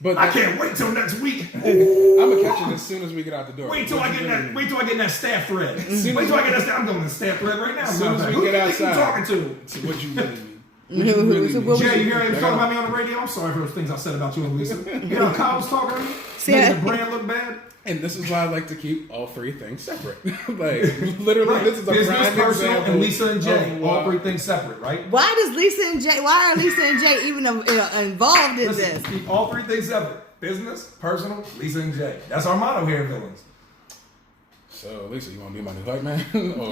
But I can't wait till next week. I'm gonna catch it as soon as we get out the door. Wait till I get that. Wait till I get in that staff thread. Wait soon till as I get that staff. I'm going to the staff thread right now. As soon as we Who get do you think you outside. talking to? It's what you really mean. What you really So mean. what Jay, you hear him talking about me on the radio? I'm sorry for those things I said about you and Lisa. You know, Kyle was talking to me. See, Making the brand look bad. And this is why I like to keep all three things separate. Literally, this is a Business, prime personal, example and Lisa and Jay. of All why- three things separate, right? Why are Lisa and Jay even involved in Listen, this? keep all three things separate. business, personal, Lisa and Jay. That's our motto here, Villains. So, Lisa, you want to be my new hype man? Or,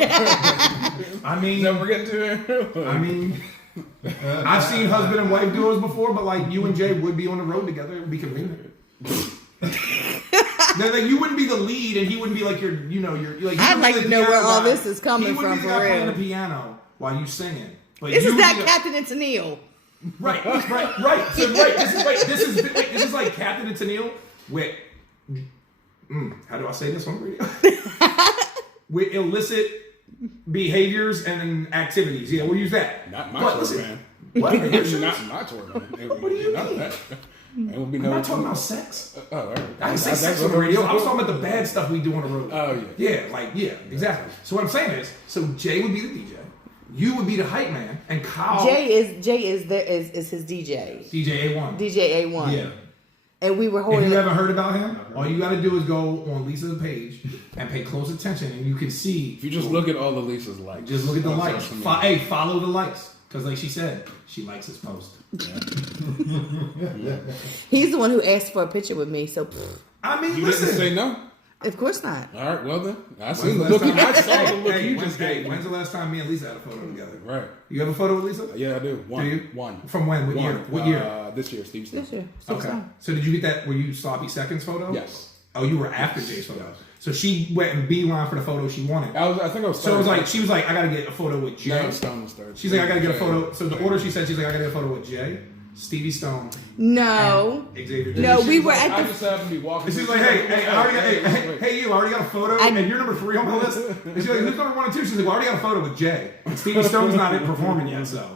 I mean, is that what we're getting to here? I mean, I've seen husband and wife duos before, but like you and Jay would be on the road together. It would be convenient. Like you wouldn't be the lead, and he wouldn't be like your, you know, your like. I'd like to know where all guy. this is coming he from, wouldn't be for the guy playing real. the piano while you singing. But This you is would not be the- Captain and Tennille. Right. This is like Captain and Tennille with. How do I say this on radio? With illicit behaviors and activities. Yeah, we'll use that. Not my But tour, listen, man. What? Not my tour, man. What do you None of mean? that. It would be I'm no. not talking about sex. Oh, all right. I didn't say That's sex what on the radio. we're I was talking about the bad stuff we do on the road. Oh, yeah. Yeah, exactly. So what I'm saying is, so Jay would be the DJ, you would be the hype man, and Kyle Jay is his DJ. DJ A1. DJ A1. Yeah. And we were If holding you haven't heard about him, all you got to do is go on Lisa's page and pay close attention, and you can see. If you just look at all the Lisa's likes. Just look at the on likes. social media. Hey, follow the likes. Because like she said, she likes his post. He's the one who asked for a picture with me, so I mean, You listen. didn't say no? of course not. All right, well then. I When's seen the the last look. time- I saw the look Hey, you when's- just gave me. When's the last time me and Lisa had a photo together? Right. You have a photo with Lisa? Yeah, I do. One. Do you? One. From when? What year? What year? This year, Steve. This year. Okay. So did you get that? Were you sloppy seconds photo? Yes. Oh, you were after Jay's photo. So she went and beeline for the photo she wanted. I think I was. So it was like she was like, I gotta get a photo with Jay. No, Stone was third. She's like, I gotta get a photo. So the order she said, she's like, I gotta get a photo with Jay, Stevie Stone, No. and Xavier. No, She we was were like- at I the just happened to be walking. And she's like, hey, I already got, hey, you, I already got a photo, and you're number 3 on my list. And she's like, who's number 1 and 2? She's like, well, I already got a photo with Jay. And Stevie Stone's not in performing yet, so.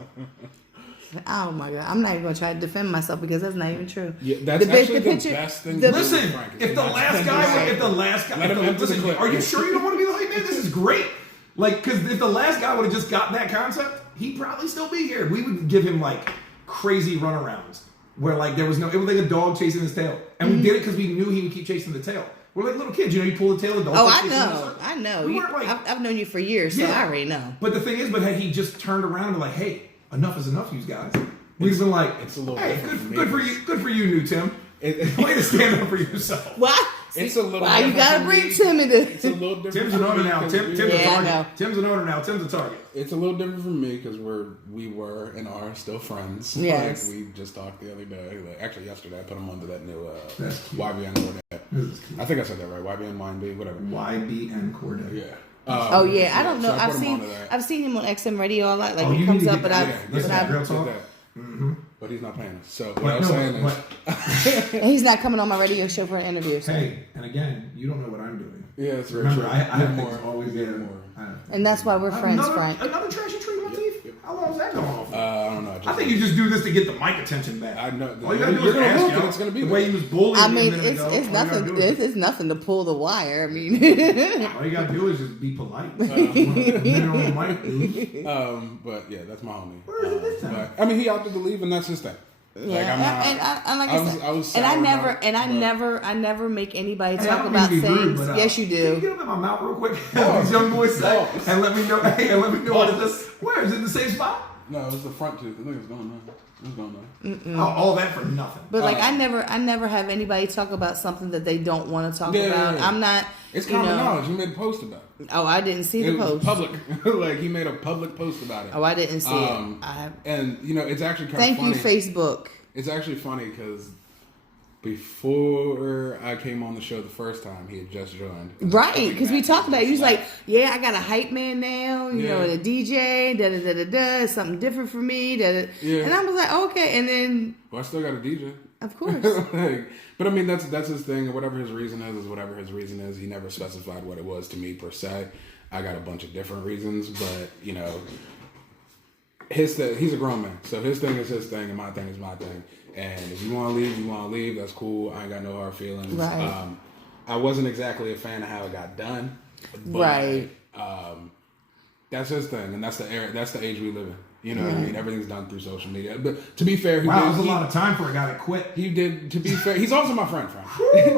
Oh my god! I'm not even gonna try to defend myself because that's not even true. Yeah, that's actually the picture- best thing the- to do. Listen, Frank, if the last guy, Let him enter the listen, clip. are you sure you don't want to be the hype man? This is great. Like, because if the last guy would have just got that concept, he'd probably still be here. We would give him like crazy runarounds where like there was no, it was like a dog chasing his tail, and we did it because we knew he would keep chasing the tail. We're like little kids, you know, you pull the tail of the dog. Oh, keeps I chasing the know. circle. I know. We weren't like, I've known you for years, so Yeah. I already know. But the thing is, but had he just turned around and been like, hey, enough is enough, you guys. We've been like, it's a little hey, different good for for me. you, good for you, new Tim. Way to stand up for yourself. Why? It's a little Why you different gotta for bring me. Tim It's a into? little different. Tim's an for owner me now. 'cause Tim's we- a Yeah, I target. know. Tim's an owner now. Tim's a target. It's a little different for me because we were and are still friends. Yes. Like we just talked the other day. Like, actually, yesterday I put him under that new That's cute. YBN Cordet. I think I said that right. YBN YB, whatever. YBN Corday. Yeah. Oh yeah, I don't know. So I I've put him seen onto that. I've seen him on XM Radio a lot. Like Oh, he you comes need to up, get but that. I Yeah, but listen, I real Did talk. that. But he's not paying us. So what But I was no, saying is, but and he's not coming on my radio show for an interview. So. hey, and again, you don't know what I'm doing. yeah, it's very Remember, true. I have More. things always Yeah, there. more. And that's why we're friends, another, Frank. Another trashy tree in my teeth? How long is that going on for? I don't know. I think you just do this to get the mic attention back. I know. All you gotta do You're is gonna ask, look you and know, it's gonna be the there. way he was bullying I me mean, a minute it's ago. it's All you gotta nothing. do is- It's nothing to pull the wire. I mean, All you gotta do is just be polite. Minute on the mic, dude. But yeah, that's my homie. Where is it this time? But, I mean, he opted to leave, and that's his thing. Like, I'm not, and like I said, I was and I sour never, about it, and but- I never make anybody Hey, I talk don't about mean to be things. rude, but, Yes, you Can do. you get up in my mouth real quick? These young boys say, Pause. and let me know. Hey, and let me know what it is. Where is it? In the same spot? No, it was the front tooth. I think it's going on. It's going on. All that for nothing. But like, I never have anybody talk about something that they don't want to talk Yeah, about. yeah, yeah. I'm not. It's you common know, knowledge. He made a post about it. Oh, I didn't see It the was post. public. Like he made a public post about it. Oh, I didn't see it. And you know, it's actually kind Thank of you, funny. Facebook. It's actually funny because before I came on the show the first time, he had just joined. Right, because we talked about it. He was like, "Yeah, I got a hype man now, you know, Yeah. and a DJ, da da da da da. It's something different for me, da da." Yeah. And I was like, "Okay." And then, Well, I still got a DJ. of course, Like, but I mean, that's his thing. And whatever his reason is whatever his reason is. He never specified what it was to me per se. I got a bunch of different reasons, but you know, he's a grown man, so his thing is his thing, and my thing is my thing. And if you want to leave, you want to leave. That's cool. I ain't got no hard feelings. Right. I wasn't exactly a fan of how it got done. But, Right. That's his thing, and that's the age we live in. You know what I mean? Everything's done through social media. But to be fair, Wow, that was a lot of time for a guy that quit. he did. To be fair, he's also my friend.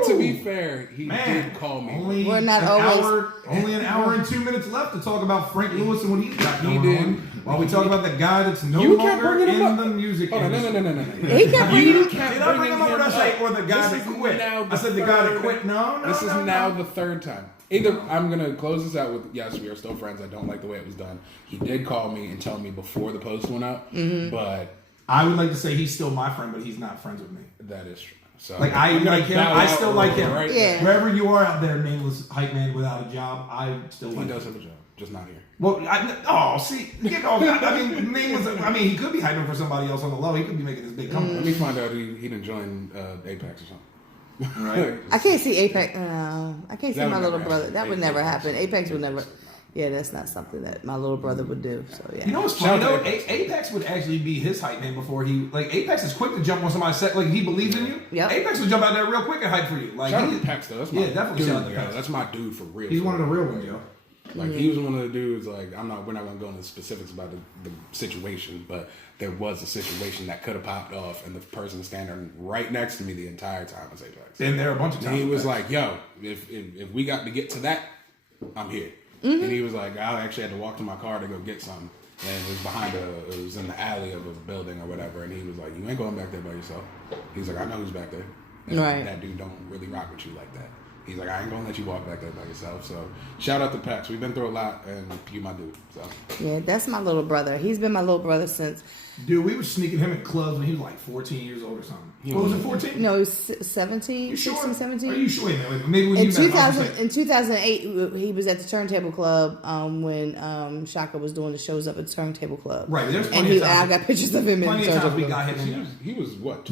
To be fair, he did call me. Only We're not an always- hour, only an hour and 2 minutes left to talk about Frank Lewis and what he's got going did. on. While we talk about the guy that's no You kept longer bringing him in up. the music Hold on, industry. no. He kept bringing You him- kept Did I bring him up or did I say, or the guy This that is quit? now I said the guy that third- quit. No. This is now the third time. Either I'm gonna close this out with yes, we are still friends. I don't like the way it was done. He did call me and tell me before the post went up, but I would like to say he's still my friend, but he's not friends with me. that is true. So Like I I'm gonna like him. bow I out still like him. right Yeah. there. Wherever you are out there, nameless hype man without a job, I still He like does him. have a job, just not here. Well, see, you know, I mean, nameless. I mean, he could be hyping for somebody else on the low. He could be making this big comeback. Let me find out he didn't join Apex or something. Right. I can't see Apex. I can't see That my would little never brother. happen. That would never Apex. happen. Apex would never. Yeah, that's not something that my little brother would do. So yeah. You know what's Shout funny out though? to Apex would actually be his hype man before he like Apex is quick to jump on somebody's set like he believes in you. Yep. Apex would jump out there real quick and hype for you. Like Shout out he- to Pex though. That's my Yeah, definitely dude. shout out to yo. Pex. That's my dude for real. he's for one of the real. real ones, yo. Like he was one of the dudes. Like we're not gonna go into specifics about the situation, but there was a situation that could have popped off, and the person standing right next to me the entire time was Apex. Been there a bunch of And times. he with was Pex. like, "Yo, if we got to get to that, I'm here." And he was like, "I actually had to walk to my car to go get something, and it was it was in the alley of a building or whatever." And he was like, "You ain't going back there by yourself." He's like, "I know who's back there. And Right. That dude don't really rock with you like that." He's like, "I ain't gonna let you walk back there by yourself." So shout out to Pex. We've been through a lot, and you my dude. So Yeah, that's my little brother. He's been my little brother since. Dude, we were sneaking him in clubs when he was like 14 years old or something. What was it, 14? No, he was 17, You sure? 16, 17. Are you sure? Man? Maybe when In you met him, I was 2000, like, in 2008, he was at the Turntable Club when Shaka was doing the shows up at the Turntable Club. Right, there's and plenty of I times- got pictures of him in plenty the of times Turntable we Club. got him in there. he was what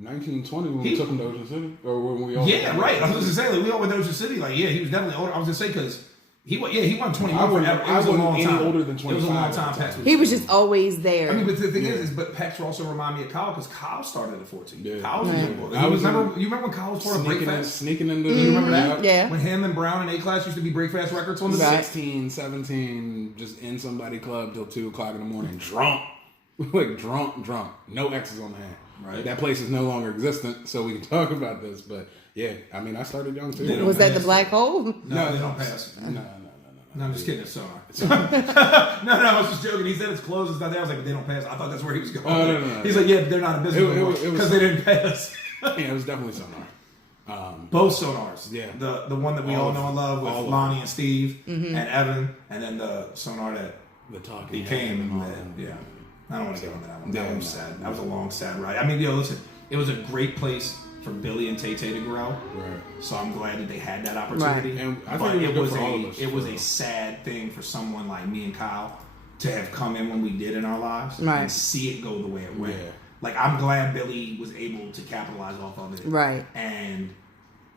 19, 20 when He- we took him to Ocean City, or when we all Yeah, right. I was just gonna say, like, we all went to Ocean City. Like, yeah, he was definitely older. I was gonna say because he won 21 I wouldn't- forever. It I was a wasn't long any time. older than It was a long 25 time. at the Pex time. was. He was just always there. I mean, but the thing is, but Pex also remind me of Kyle because Kyle started at 14. Yeah. Kyle was Right. young. I was You remember when Kyle was part of Breakfast? sneaking into. You remember that? Yeah. When him and Brown and A-Class used to be Breakfast records on the Right. 16, 17, just in somebody club till 2 o'clock in the morning, drunk. Like drunk. No X's on the hand. Right. That place is no longer existent, so we can talk about this. But yeah, I mean, I started young too. They don't Was that the pass. black hole? No, they don't pass. No. No, I'm just kidding. It's Sonar. no, I was just joking. He said it's closed. It's not there. I was like, they don't pass. I thought that's where he was going. Oh, no. He's like, yeah, they're not a business It was- because they didn't pass. Yeah, it was definitely Sonar. Both Sonars. Yeah. The one that we all know and love with all of Lonnie and Steve Mm-hmm. and Evan, and then the Sonar that The talking became. and all And, that. yeah. I don't want to get into that one. That Yeah, one was no. sad. That was a long, sad ride. I mean, listen, it was a great place for Billy and Tay Tay to grow. Right. So I'm glad that they had that opportunity. Right. And I But think it was it was good for all of us, it was for a real. sad thing for someone like me and Kyle to have come in when we did in our lives Right. and see it go the way it went. Yeah. Like I'm glad Billy was able to capitalize off of it. Right. And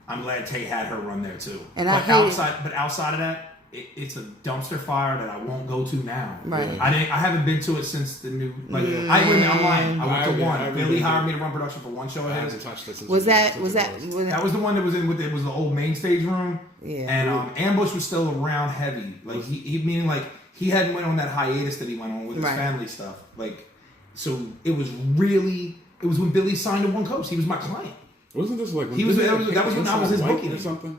I'm glad Tay had her run there too. And but I hate- outside of that, it's a dumpster fire that I won't go to now. Right. I haven't been to it since the new. Like Mm. I'm lying. I went to one. I haven't Billy been hired to- me to run production for one show I of haven't his. touched it since Was that it was that closed. was That was the one that was in with it was the old main stage room. Yeah. And Ambush was still around heavy. Like he meaning like he hadn't went on that hiatus that he went on with his Right. family stuff. Like so it was when Billy signed to One Coast. He was my client. Wasn't this like when He was- didn't that they was- that was paint when I was inside his white bookie. or something?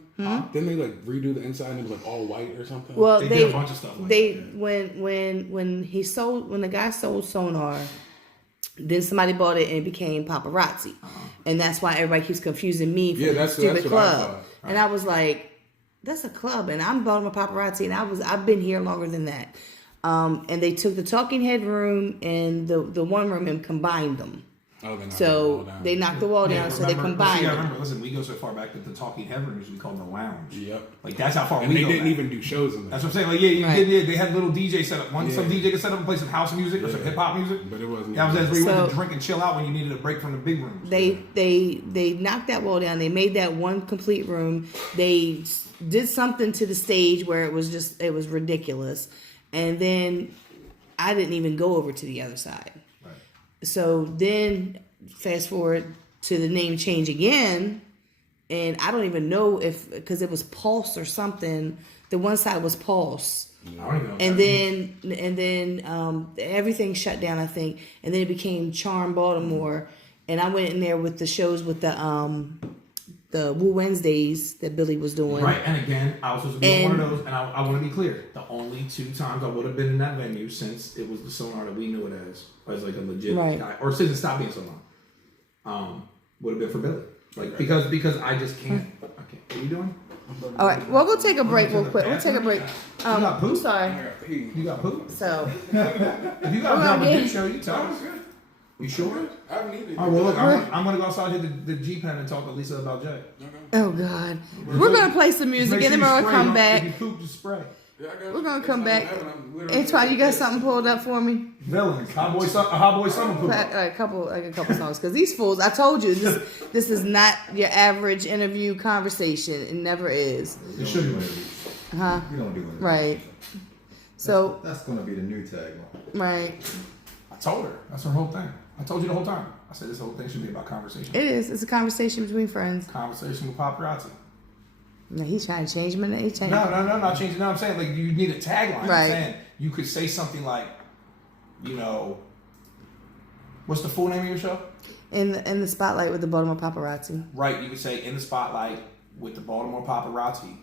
Didn't they like redo the inside and it was like all white or something? Well, They they did a bunch of stuff like they that. when the guy sold Sonar, then somebody bought it and it became paparazzi, and that's why everybody keeps confusing me for Yeah, the that's stupid what I club. thought. And I was like, that's a club, and I'm bought a paparazzi, and I've been here longer than that. And they took the talking head room and the one room and combined them. Oh, they knocked it all So down. they knocked the wall down, Yeah, so they remember, combined you gotta them. remember, listen, we go so far back that the Talking Head room usually called the lounge. Yep. Like that's how far And we they go didn't back. even do shows in there. That's what I'm saying. Like yeah, Right. they had little DJ set up. Some DJ could set up and play some house music or some hip hop music. But it wasn't. That was where you went So- to drink and chill out when you needed a break from the big rooms. They knocked that wall down. They made that one complete room. They did something to the stage where it was ridiculous. And then I didn't even go over to the other side. Right. So then fast forward to the name change again, and I don't even know if because it was Pulse or something. The one side was Pulse, I don't even know. and then everything shut down, I think, and then it became Charm Baltimore, and I went in there with the shows with the Woo Wednesdays that Billy was doing. Right, and again, I was supposed to be on one of those, and I want to be clear: the only 2 times I would have been in that venue since it was the Sonar that we knew it as like a legit guy, or since it stopped being Sonar, would have been for Billy, like because I just can't. I can't. What are you doing? All right, well, we'll take a break real quick. We'll take a break. got poop? Sorry. You got poop? So, If you got to drop a good show, you tell us. You sure? I haven't eaten. All right, well, look, I'm going to go outside here to the G-Pen and talk to Lisa about Jay. oh God, we're gonna play some music and then we're gonna come back. If you poop, just spray. Yeah, I got We're gonna come back. literally- Antoine, you got something pulled up for me? Villains, Hot Boy Summer poop. A couple songs, because these fools. I told you this is not your average interview conversation. It never is. It should be. Huh? We don't do it. Right. So That's gonna be the new tagline. right, I told her. That's her whole thing. I told you the whole time. I said this whole thing should be about conversation. it is. It's a conversation between friends. Conversation with paparazzi. No, he's trying to change me. He changed. No, not changing. No, I'm saying like you need a tagline. Right. I'm saying you could say something like, what's the full name of your show? In the spotlight with the Baltimore paparazzi. Right. You could say in the spotlight with the Baltimore paparazzi.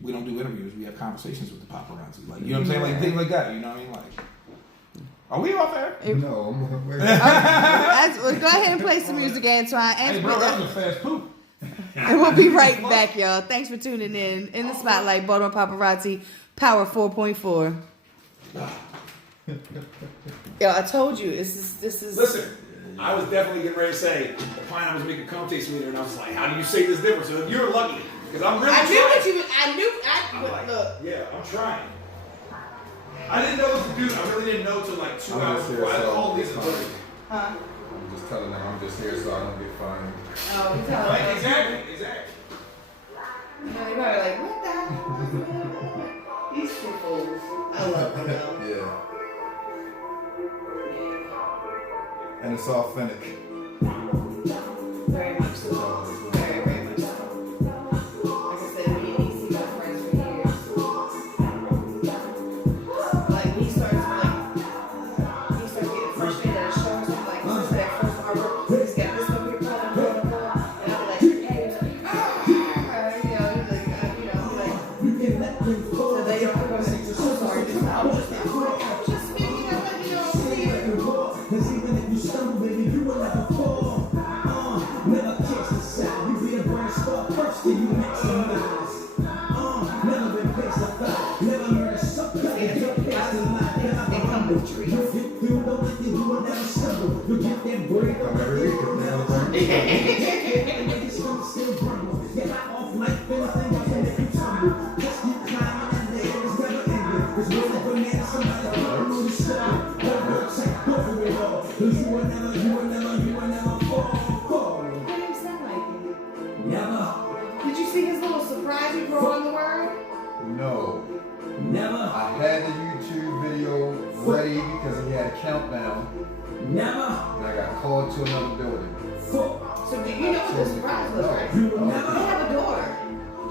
We don't do interviews. We have conversations with the paparazzi. Like you know what I'm saying? Like things like that. You know what I mean? Like, are we off there? No, we're Go ahead and play some music, Antoine. Hey, bro, that was a fast poop. And we'll be right back, y'all. Thanks for tuning in. In the spotlight, Baltimore paparazzi, Power 4.4. Yo, I told you this is. Listen, I was definitely getting ready to say the pineapples make a cum taste sweeter, and I was like, how do you say this different? So you're lucky, because I'm really I knew trying. what you. I knew. I'm like, Look. yeah, I'm trying. I didn't know what to do. I really didn't know till like 2 I'm hours just here, before. I so called Lisa. it's Like, fine. Huh? I'm just telling them I'm just here so I don't get fined. Oh, you tell me. exactly. You know, you're probably like, what the hell? These two fools. I love them though. Yeah. And it's authentic. Very much so. Very, very much so. Like I said, me and EC got friends for years. Like he starts getting frustrated at a show or something like this. That first artwork, he's got this up here, and I'll be like, hey, so they don't go say, so sorry, this I was just speaking, I let you know, see it. Cause even if you stumble, baby, you will never fall. Never catch the side. You be a brand star first, then you maximize. Never replace the thought. Never murder something. If you're past the line, They come with trees. you'll get through the way you will never stumble. You'll get that break. Come every week. You'll never learn. It's gonna still grumble. Get out off life, anything else can make you tumble. Just keep climbing and the air is never ending. There's no never man, somebody don't know the show. Go for it all. Cause you will never fall. What did he sound like? Never, Did you see his little surprise he brought on the world? No. never, I had the YouTube video ready because he had a countdown, never and I got called to another building. fall. So do you know what the surprise was, right? You will They never have a daughter.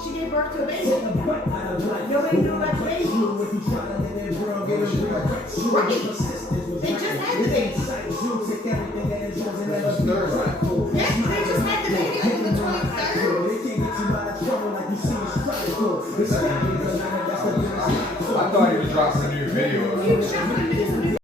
She gave birth to a baby. take a bite out of life. Nobody knew about the baby. You if you try to live in world, get a real rich. You Right. and your sisters was They right. just had the baby. You take everything that is yours and never That's be third, right? prideful. Yes, they just had the baby on the 23rd. They can't get you out of trouble like you see in struggle for. It's scary because that's the biggest I thought he was dropping a new video. You should have been some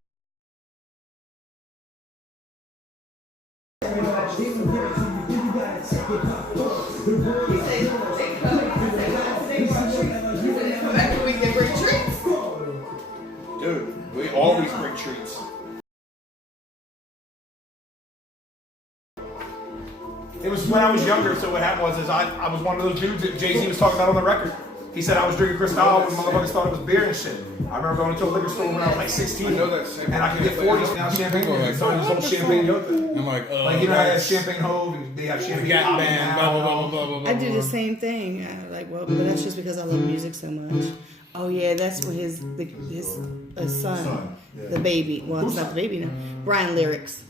He said, they come. I said, well, they brought treats. He said, they come every week, they bring treats. dude, we always bring treats. It was when I was younger, so what happened was I was one of those dudes that Jay-Z was talking about on the record. He said I was drinking Cristal when motherfuckers thought it was beer and shit. I remember going to a liquor store when I was like 16. I know that same- and I could get 40s now champagne. So it was on champagne yoga. I'm like, Like, you know how they have champagne hove and they have champagne Gap pop band, now. blah, blah, blah, blah, blah, blah. I do the same thing. I like, well, but that's just because I love music so much. Oh yeah, that's what his son, yeah. the baby. Well, it's not the baby now. Brian Lyrics.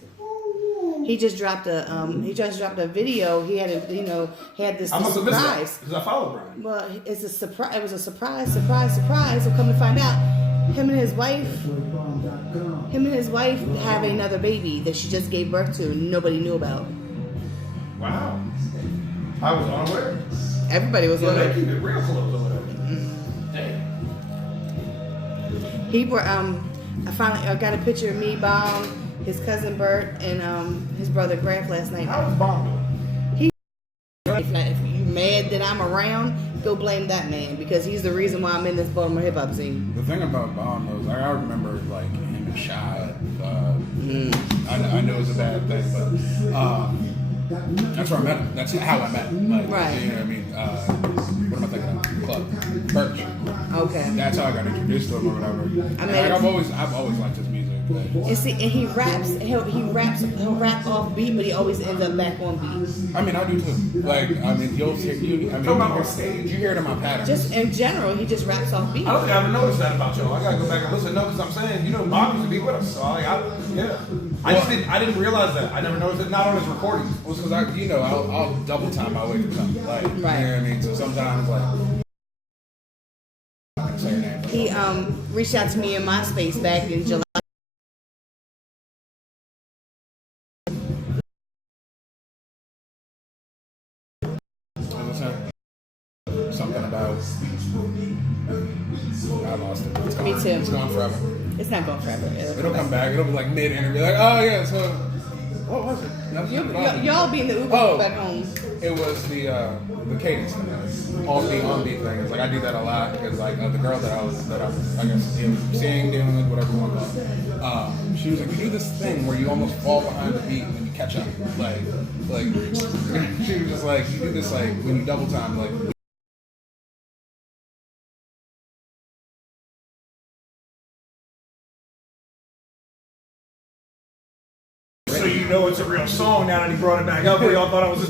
He just dropped a video. He had this I must have missed that surprise. because I follow Brian. Well, it's a surprise. It was a surprise. So come to find out, Him and his wife have another baby that she just gave birth to and nobody knew about. Wow. I was unaware. Everybody was Yeah, on they it. keep it real close over there. Damn. He brought I got a picture of me, Bomb, his cousin Bert, and his brother Graf last night. How was Bomb doing? If you mad that I'm around, go blame that man because he's the reason why I'm in this Baltimore hip hop scene. The thing about Bond though is I remember like him and Shy. I know it's a bad thing, but that's where I met him. That's how I met him. Like, Right. You know what I mean? What am I thinking of? Club. Birch. Okay. That's how I got introduced to him or whatever. I've always liked his music. Like, And see, and he raps. He'll rap off beat, but he always ends up back on beat. I mean, I do too. Like, I mean, you'll hear Talking about on stage. you hear it in my pattern. Just in general, he just raps off beat. I don't think I ever noticed that about y'all. I gotta go back and listen. No, because I'm saying, Bob used to be with us. So I didn't realize that. I never noticed it. Not on his recordings. Well, because I'll double time my way to something. Like, Right. You know what I mean? So sometimes, like, I can say your name. He reached out to me in MySpace back in July. What was that? Something about. I lost it. It's gone. Me too. It's gone forever. It's not going forever. It'll come back. It'll be like mid-interview. Like, oh yeah, so what was it? Y'all be in the Uber Oh. back home. It was the cadence thing, on beat thing. It's like I do that a lot because like the girl that I guess seeing, dealing with, whatever you want to call it. She was like, you do this thing where you almost fall behind the beat when you catch up. Like she was just like, you do this like when you double time, like. So you know it's a real song now that he brought it back up. We all thought it was just